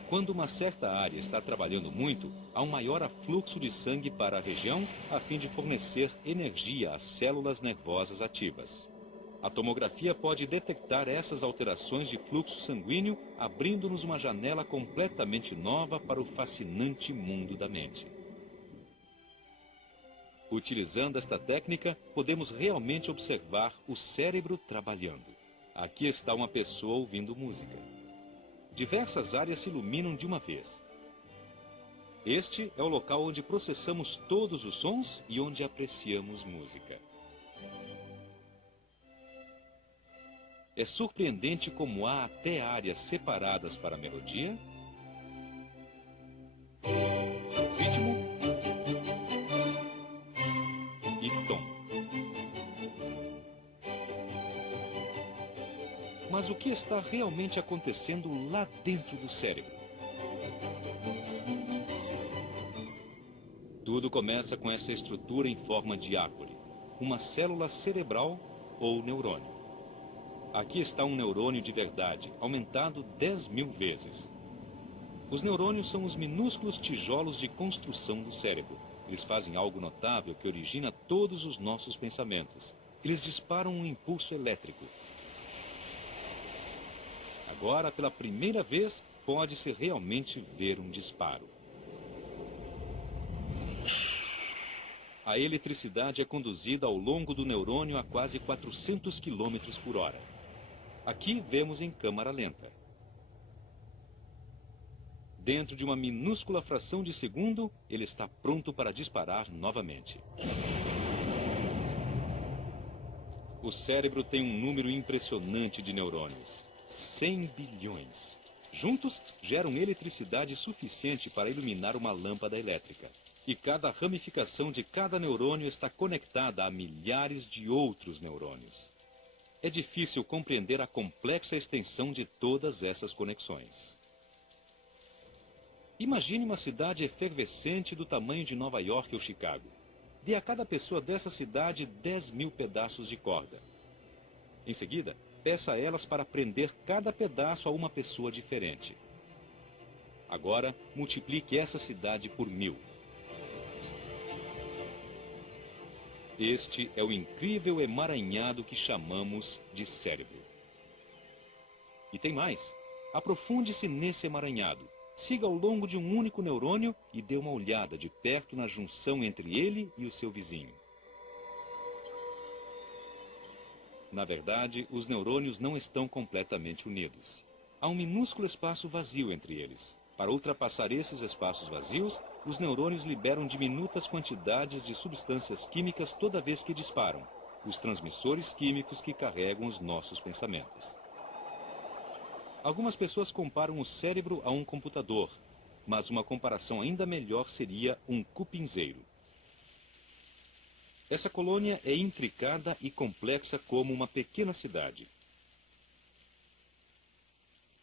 Quando uma certa área está trabalhando muito, há um maior afluxo de sangue para a região a fim de fornecer energia às células nervosas ativas. A tomografia pode detectar essas alterações de fluxo sanguíneo, abrindo-nos uma janela completamente nova para o fascinante mundo da mente. Utilizando esta técnica, podemos realmente observar o cérebro trabalhando. Aqui está uma pessoa ouvindo música. Diversas áreas se iluminam de uma vez. Este é o local onde processamos todos os sons e onde apreciamos música. É surpreendente como há até áreas separadas para a melodia, ritmo e tom. Mas o que está realmente acontecendo lá dentro do cérebro? Tudo começa com essa estrutura em forma de árvore, uma célula cerebral ou neurônio. Aqui está um neurônio de verdade, aumentado 10.000 vezes. Os neurônios são os minúsculos tijolos de construção do cérebro. Eles fazem algo notável que origina todos os nossos pensamentos. Eles disparam um impulso elétrico. Agora, pela primeira vez, pode-se realmente ver um disparo. A eletricidade é conduzida ao longo do neurônio a quase 400 km por hora. Aqui vemos em câmara lenta. Dentro de uma minúscula fração de segundo, ele está pronto para disparar novamente. O cérebro tem um número impressionante de neurônios. 100 bilhões. Juntos, geram eletricidade suficiente para iluminar uma lâmpada elétrica. E cada ramificação de cada neurônio está conectada a milhares de outros neurônios. É difícil compreender a complexa extensão de todas essas conexões. Imagine uma cidade efervescente do tamanho de Nova York ou Chicago. Dê a cada pessoa dessa cidade 10.000 pedaços de corda. Em seguida, peça a elas para prender cada pedaço a uma pessoa diferente. Agora, multiplique essa cidade por 1.000. Este é o incrível emaranhado que chamamos de cérebro. E tem mais. Aprofunde-se nesse emaranhado. Siga ao longo de um único neurônio e dê uma olhada de perto na junção entre ele e o seu vizinho. Na verdade, os neurônios não estão completamente unidos. Há um minúsculo espaço vazio entre eles. Para ultrapassar esses espaços vazios, os neurônios liberam diminutas quantidades de substâncias químicas toda vez que disparam, os transmissores químicos que carregam os nossos pensamentos. Algumas pessoas comparam o cérebro a um computador, mas uma comparação ainda melhor seria um cupinzeiro. Essa colônia é intricada e complexa como uma pequena cidade.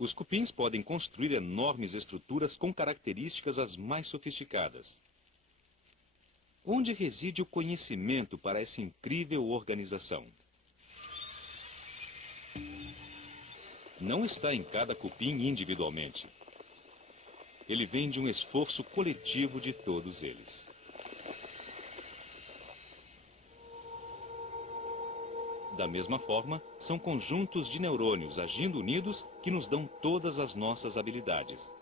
Os cupins podem construir enormes estruturas com características as mais sofisticadas. Onde reside o conhecimento para essa incrível organização? Não está em cada cupim individualmente. Ele vem de um esforço coletivo de todos eles. Da mesma forma, são conjuntos de neurônios agindo unidos que nos dão todas as nossas habilidades.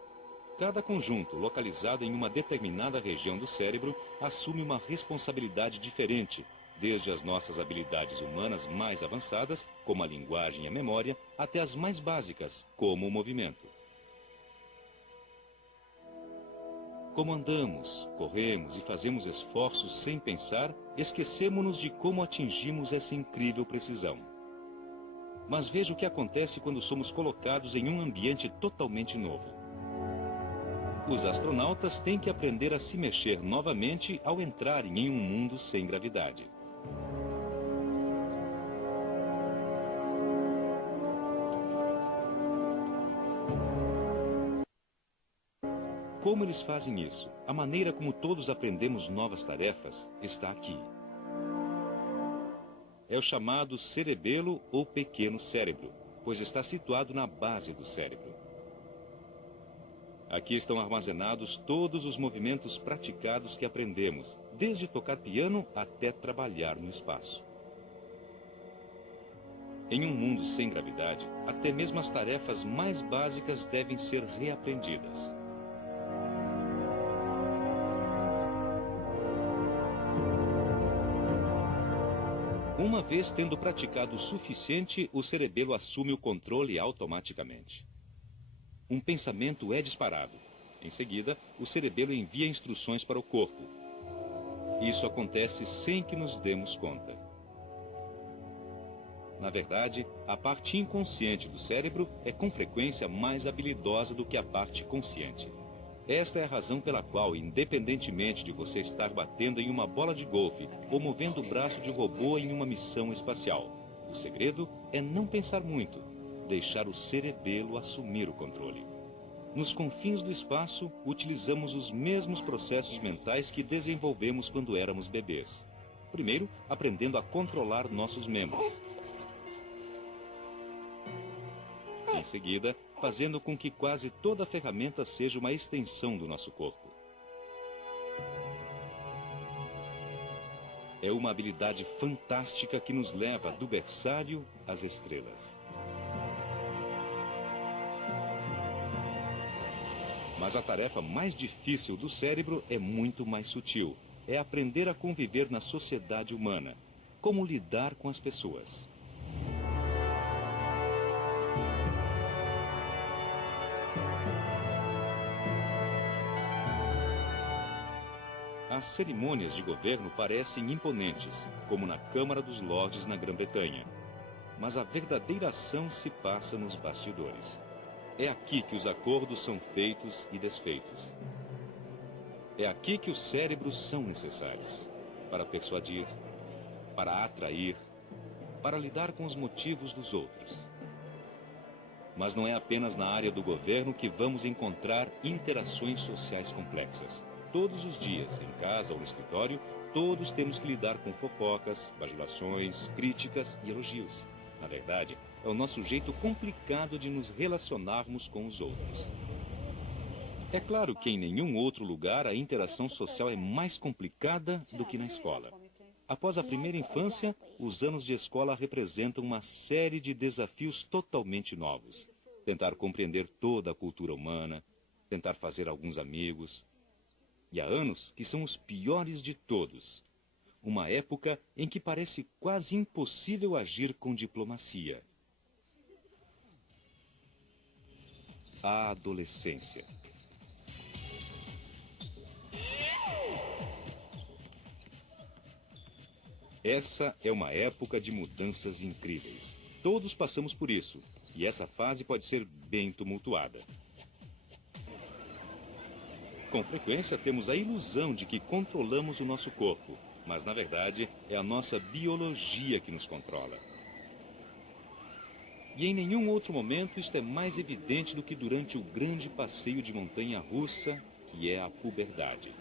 Cada conjunto, localizado em uma determinada região do cérebro, assume uma responsabilidade diferente, desde as nossas habilidades humanas mais avançadas, como a linguagem e a memória, até as mais básicas, como o movimento. Como andamos, corremos e fazemos esforços sem pensar, esquecemos-nos de como atingimos essa incrível precisão. Mas veja o que acontece quando somos colocados em um ambiente totalmente novo. Os astronautas têm que aprender a se mexer novamente ao entrarem em um mundo sem gravidade. Como eles fazem isso? A maneira como todos aprendemos novas tarefas está aqui. É o chamado cerebelo ou pequeno cérebro, pois está situado na base do cérebro. Aqui estão armazenados todos os movimentos praticados que aprendemos, desde tocar piano até trabalhar no espaço. Em um mundo sem gravidade, até mesmo as tarefas mais básicas devem ser reaprendidas. Uma vez tendo praticado o suficiente, o cerebelo assume o controle automaticamente. Um pensamento é disparado. Em seguida, o cerebelo envia instruções para o corpo. Isso acontece sem que nos demos conta. Na verdade, a parte inconsciente do cérebro é com frequência mais habilidosa do que a parte consciente. Esta é a razão pela qual, independentemente de você estar batendo em uma bola de golfe ou movendo o braço de um robô em uma missão espacial, o segredo é não pensar muito, deixar o cerebelo assumir o controle. Nos confins do espaço, utilizamos os mesmos processos mentais que desenvolvemos quando éramos bebês. Primeiro, aprendendo a controlar nossos membros. Em seguida, fazendo com que quase toda a ferramenta seja uma extensão do nosso corpo. É uma habilidade fantástica que nos leva do berçário às estrelas. Mas a tarefa mais difícil do cérebro é muito mais sutil. É aprender a conviver na sociedade humana. Como lidar com as pessoas. As cerimônias de governo parecem imponentes, como na Câmara dos Lordes na Grã-Bretanha. Mas a verdadeira ação se passa nos bastidores. É aqui que os acordos são feitos e desfeitos. É aqui que os cérebros são necessários. Para persuadir, para atrair, para lidar com os motivos dos outros. Mas não é apenas na área do governo que vamos encontrar interações sociais complexas. Todos os dias, em casa ou no escritório, todos temos que lidar com fofocas, bajulações, críticas e elogios. Na verdade, é o nosso jeito complicado de nos relacionarmos com os outros. É claro que em nenhum outro lugar a interação social é mais complicada do que na escola. Após a primeira infância, os anos de escola representam uma série de desafios totalmente novos. Tentar compreender toda a cultura humana, tentar fazer alguns amigos. E há anos que são os piores de todos. Uma época em que parece quase impossível agir com diplomacia. a adolescência. Essa é uma época de mudanças incríveis. Todos passamos por isso, e essa fase pode ser bem tumultuada. Com frequência temos a ilusão de que controlamos o nosso corpo, mas na verdade é a nossa biologia que nos controla. E em nenhum outro momento isto é mais evidente do que durante o grande passeio de montanha-russa, que é a puberdade.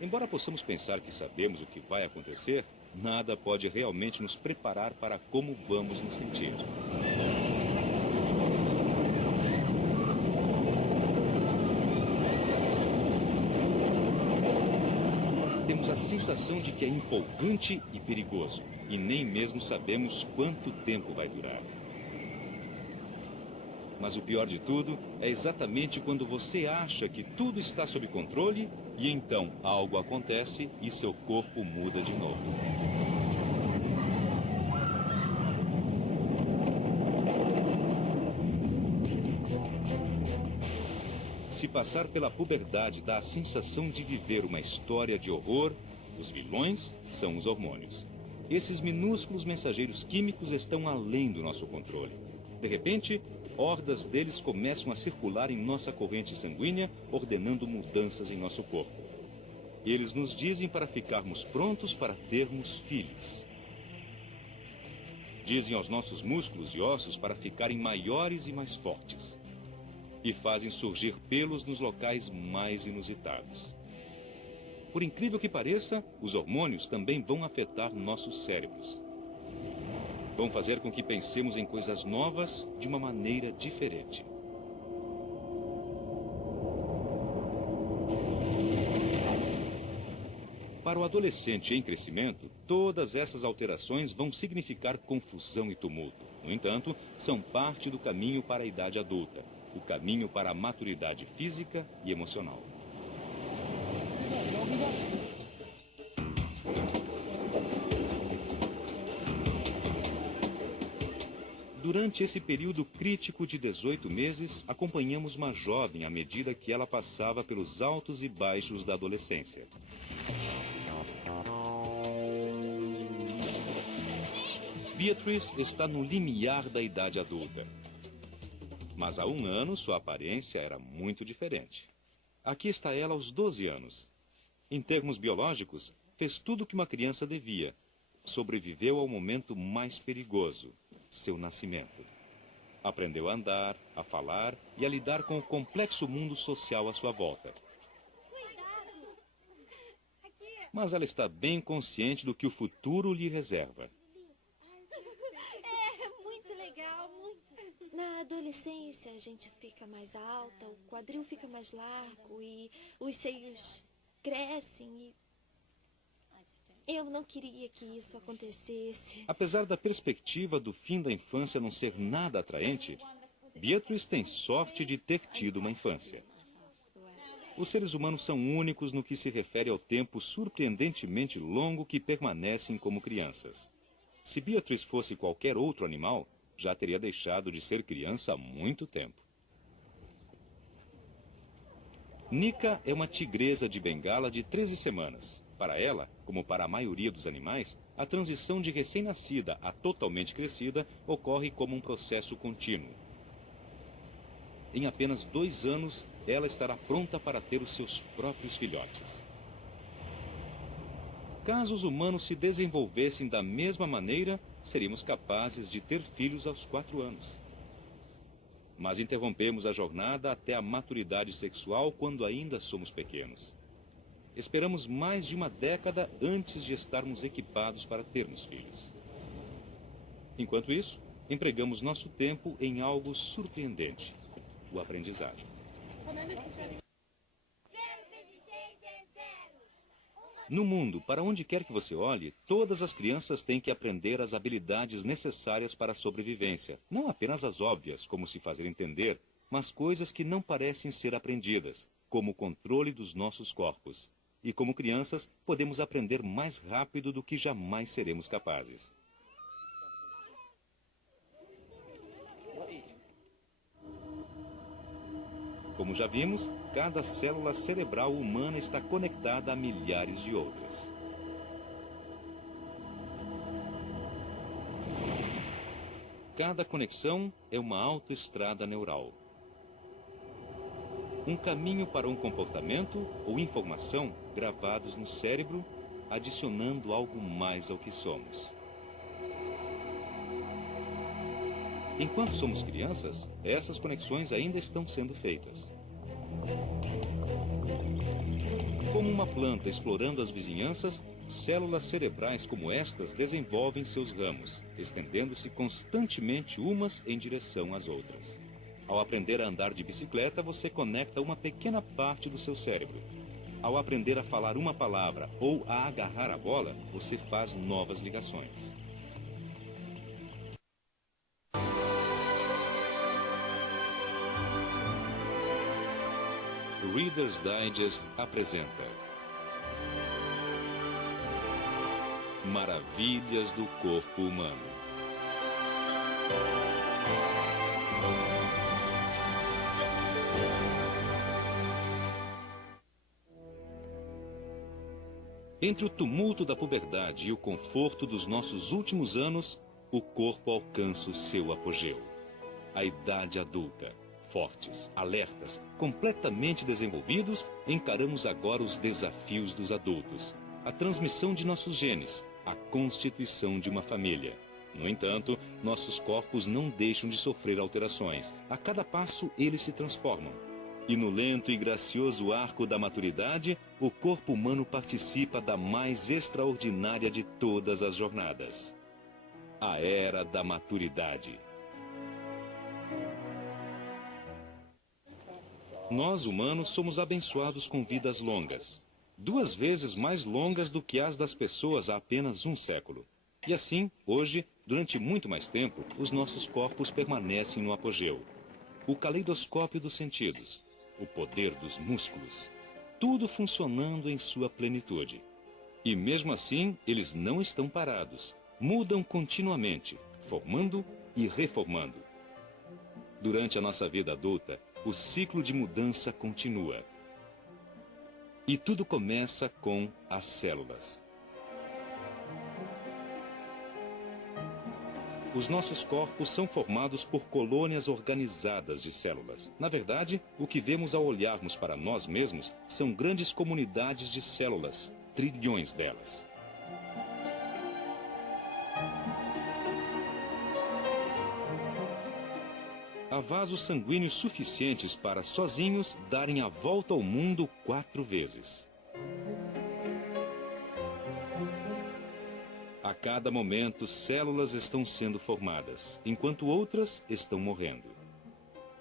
Embora possamos pensar que sabemos o que vai acontecer, nada pode realmente nos preparar para como vamos nos sentir. Temos a sensação de que é empolgante e perigoso, e nem mesmo sabemos quanto tempo vai durar. Mas o pior de tudo é exatamente quando você acha que tudo está sob controle e então algo acontece e seu corpo muda de novo. Se passar pela puberdade dá a sensação de viver uma história de horror, os vilões são os hormônios. Esses minúsculos mensageiros químicos estão além do nosso controle. De repente, hordas deles começam a circular em nossa corrente sanguínea, ordenando mudanças em nosso corpo. Eles nos dizem para ficarmos prontos para termos filhos. Dizem aos nossos músculos e ossos para ficarem maiores e mais fortes. E fazem surgir pelos nos locais mais inusitados. Por incrível que pareça, os hormônios também vão afetar nossos cérebros. Vão fazer com que pensemos em coisas novas de uma maneira diferente. Para o adolescente em crescimento, todas essas alterações vão significar confusão e tumulto. No entanto, são parte do caminho para a idade adulta, o caminho para a maturidade física e emocional. Durante esse período crítico de 18 meses, acompanhamos uma jovem à medida que ela passava pelos altos e baixos da adolescência. Beatrice está no limiar da idade adulta. Mas há um ano sua aparência era muito diferente. Aqui está ela aos 12 anos. Em termos biológicos, fez tudo o que uma criança devia. Sobreviveu ao momento mais perigoso, seu nascimento. Aprendeu a andar, a falar e a lidar com o complexo mundo social à sua volta. Mas ela está bem consciente do que o futuro lhe reserva. É muito legal, muito. Na adolescência a gente fica mais alta, o quadril fica mais largo e os seios crescem e eu não queria que isso acontecesse. Apesar da perspectiva do fim da infância não ser nada atraente, Beatrice tem sorte de ter tido uma infância. Os seres humanos são únicos no que se refere ao tempo surpreendentemente longo que permanecem como crianças. Se Beatrice fosse qualquer outro animal, já teria deixado de ser criança há muito tempo. Nika é uma tigresa de Bengala de 13 semanas. Para ela, como para a maioria dos animais, a transição de recém-nascida a totalmente crescida ocorre como um processo contínuo. Em apenas 2 anos, ela estará pronta para ter os seus próprios filhotes. Caso os humanos se desenvolvessem da mesma maneira, seríamos capazes de ter filhos aos 4 anos. Mas interrompemos a jornada até a maturidade sexual quando ainda somos pequenos. Esperamos mais de uma década antes de estarmos equipados para termos filhos. Enquanto isso, empregamos nosso tempo em algo surpreendente, o aprendizado. No mundo, para onde quer que você olhe, todas as crianças têm que aprender as habilidades necessárias para a sobrevivência. Não apenas as óbvias, como se fazer entender, mas coisas que não parecem ser aprendidas, como o controle dos nossos corpos. E como crianças, podemos aprender mais rápido do que jamais seremos capazes. Como já vimos, cada célula cerebral humana está conectada a milhares de outras. Cada conexão é uma autoestrada neural. Um caminho para um comportamento ou informação gravados no cérebro, adicionando algo mais ao que somos. Enquanto somos crianças, essas conexões ainda estão sendo feitas. Como uma planta explorando as vizinhanças, células cerebrais como estas desenvolvem seus ramos, estendendo-se constantemente umas em direção às outras. Ao aprender a andar de bicicleta, você conecta uma pequena parte do seu cérebro. Ao aprender a falar uma palavra ou a agarrar a bola, você faz novas ligações. Reader's Digest apresenta Maravilhas do Corpo Humano. Entre o tumulto da puberdade e o conforto dos nossos últimos anos, o corpo alcança o seu apogeu. A idade adulta. Fortes, alertas, completamente desenvolvidos, encaramos agora os desafios dos adultos. A transmissão de nossos genes, a constituição de uma família. No entanto, nossos corpos não deixam de sofrer alterações. A cada passo, eles se transformam. E no lento e gracioso arco da maturidade, o corpo humano participa da mais extraordinária de todas as jornadas. A Era da Maturidade. Nós, humanos, somos abençoados com vidas longas. 2 vezes mais longas do que as das pessoas há apenas 1 século. E assim, hoje, durante muito mais tempo, os nossos corpos permanecem no apogeu. O caleidoscópio dos sentidos, o poder dos músculos, tudo funcionando em sua plenitude. E mesmo assim, eles não estão parados. Mudam continuamente, formando e reformando. Durante a nossa vida adulta, o ciclo de mudança continua. E tudo começa com as células. Os nossos corpos são formados por colônias organizadas de células. Na verdade, o que vemos ao olharmos para nós mesmos são grandes comunidades de células, trilhões delas. Há vasos sanguíneos suficientes para, sozinhos, darem a volta ao mundo 4 vezes. A cada momento, células estão sendo formadas, enquanto outras estão morrendo.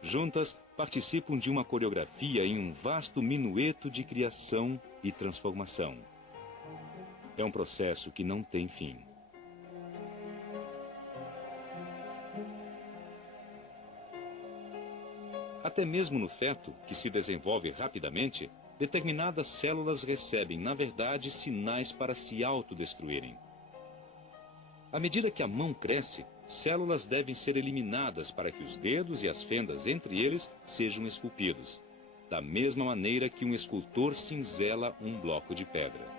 Juntas, participam de uma coreografia em um vasto minueto de criação e transformação. É um processo que não tem fim. Até mesmo no feto, que se desenvolve rapidamente, determinadas células recebem, na verdade, sinais para se autodestruírem. À medida que a mão cresce, células devem ser eliminadas para que os dedos e as fendas entre eles sejam esculpidos, da mesma maneira que um escultor cinzela um bloco de pedra.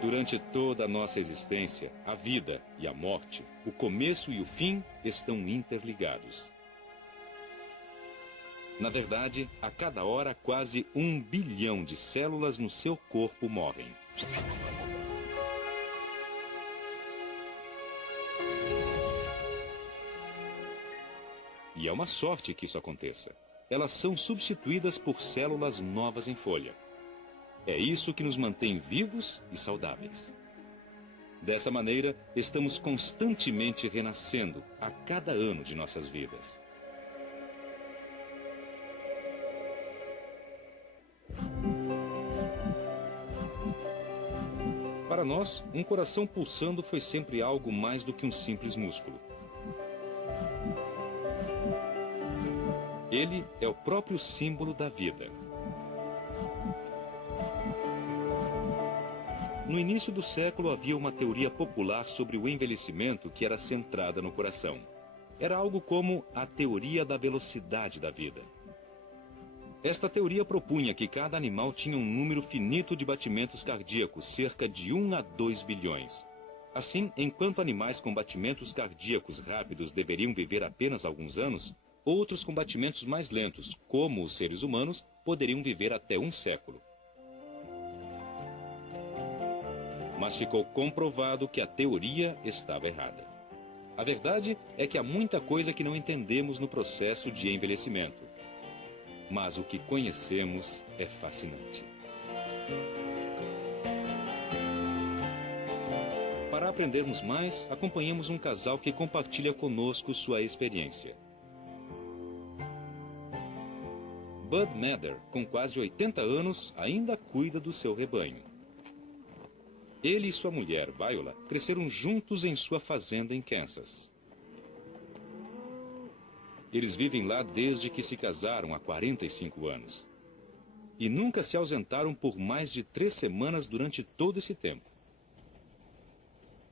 Durante toda a nossa existência, a vida e a morte, o começo e o fim estão interligados. Na verdade, a cada hora, quase 1 bilhão de células no seu corpo morrem. E é uma sorte que isso aconteça. Elas são substituídas por células novas em folha. É isso que nos mantém vivos e saudáveis. Dessa maneira, estamos constantemente renascendo a cada ano de nossas vidas. Para nós, um coração pulsando foi sempre algo mais do que um simples músculo. Ele é o próprio símbolo da vida. No início do século havia uma teoria popular sobre o envelhecimento que era centrada no coração. era algo como a teoria da velocidade da vida. Esta teoria propunha que cada animal tinha um número finito de batimentos cardíacos, cerca de 1 a 2 bilhões. Assim, enquanto animais com batimentos cardíacos rápidos deveriam viver apenas alguns anos, outros com batimentos mais lentos, como os seres humanos, poderiam viver até 1 século. Mas ficou comprovado que a teoria estava errada. A verdade é que há muita coisa que não entendemos no processo de envelhecimento. Mas o que conhecemos é fascinante. Para aprendermos mais, acompanhamos um casal que compartilha conosco sua experiência. Bud Mather, com quase 80 anos, ainda cuida do seu rebanho. Ele e sua mulher, Viola, cresceram juntos em sua fazenda em Kansas. Eles vivem lá desde que se casaram há 45 anos. E nunca se ausentaram por mais de 3 semanas durante todo esse tempo.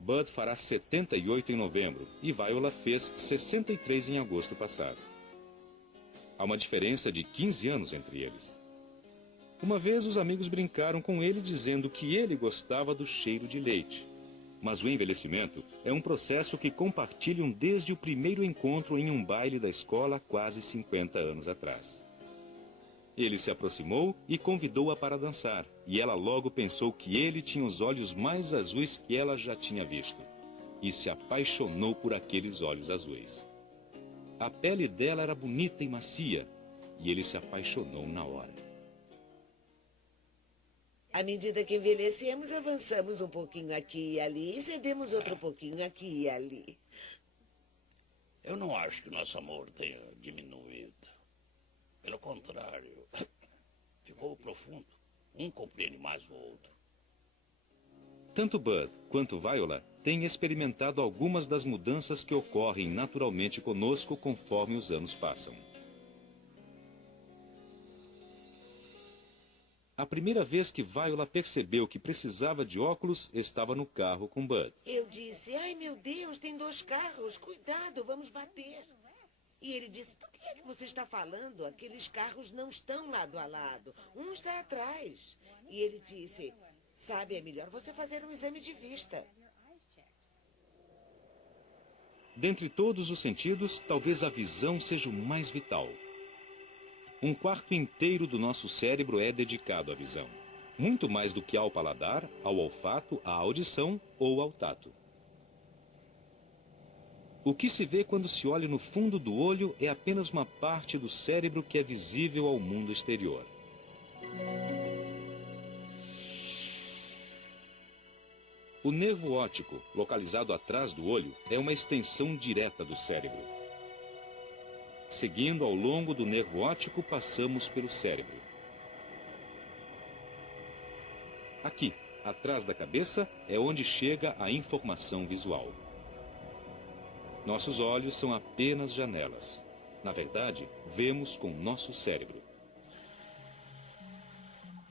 Bud fará 78 em novembro e Viola fez 63 em agosto passado. Há uma diferença de 15 anos entre eles. Uma vez os amigos brincaram com ele dizendo que ele gostava do cheiro de leite. Mas o envelhecimento é um processo que compartilham desde o primeiro encontro em um baile da escola quase 50 anos atrás. Ele se aproximou e convidou-a para dançar, e ela logo pensou que ele tinha os olhos mais azuis que ela já tinha visto, e se apaixonou por aqueles olhos azuis. A pele dela era bonita e macia, e ele se apaixonou na hora. À medida que envelhecemos, avançamos um pouquinho aqui e ali e cedemos outro pouquinho aqui e ali. Eu não acho que nosso amor tenha diminuído. Pelo contrário, ficou profundo. Um compreende mais o outro. Tanto Bud quanto Viola têm experimentado algumas das mudanças que ocorrem naturalmente conosco conforme os anos passam. A primeira vez que Viola percebeu que precisava de óculos estava no carro com Bud. Eu disse, ai meu Deus, tem 2 carros, cuidado, vamos bater. E ele disse, do que é que você está falando? Aqueles carros não estão lado a lado, um está atrás. E ele disse, sabe, é melhor você fazer um exame de vista. Dentre todos os sentidos, talvez a visão seja o mais vital. 1/4 inteiro do nosso cérebro é dedicado à visão. Muito mais do que ao paladar, ao olfato, à audição ou ao tato. O que se vê quando se olha no fundo do olho é apenas uma parte do cérebro que é visível ao mundo exterior. O nervo óptico, localizado atrás do olho, é uma extensão direta do cérebro. Seguindo ao longo do nervo óptico, passamos pelo cérebro. Aqui, atrás da cabeça, é onde chega a informação visual. Nossos olhos são apenas janelas. Na verdade, vemos com nosso cérebro.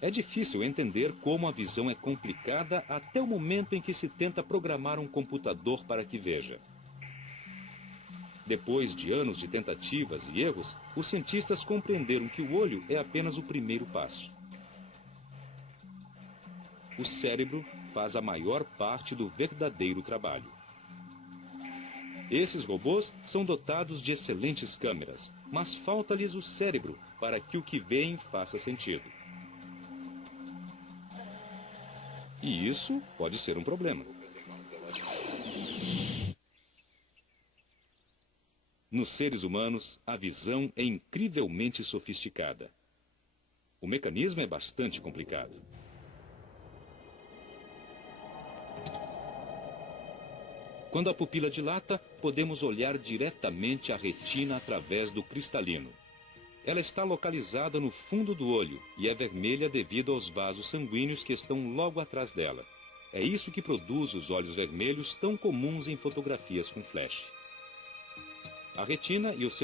É difícil entender como a visão é complicada até o momento em que se tenta programar um computador para que veja. Depois de anos de tentativas e erros, os cientistas compreenderam que o olho é apenas o primeiro passo. O cérebro faz a maior parte do verdadeiro trabalho. Esses robôs são dotados de excelentes câmeras, mas falta-lhes o cérebro para que o que veem faça sentido. E isso pode ser um problema. Nos seres humanos, a visão é incrivelmente sofisticada. O mecanismo é bastante complicado. Quando a pupila dilata, podemos olhar diretamente a retina através do cristalino. Ela está localizada no fundo do olho e é vermelha devido aos vasos sanguíneos que estão logo atrás dela. É isso que produz os olhos vermelhos tão comuns em fotografias com flash. A retina e o seu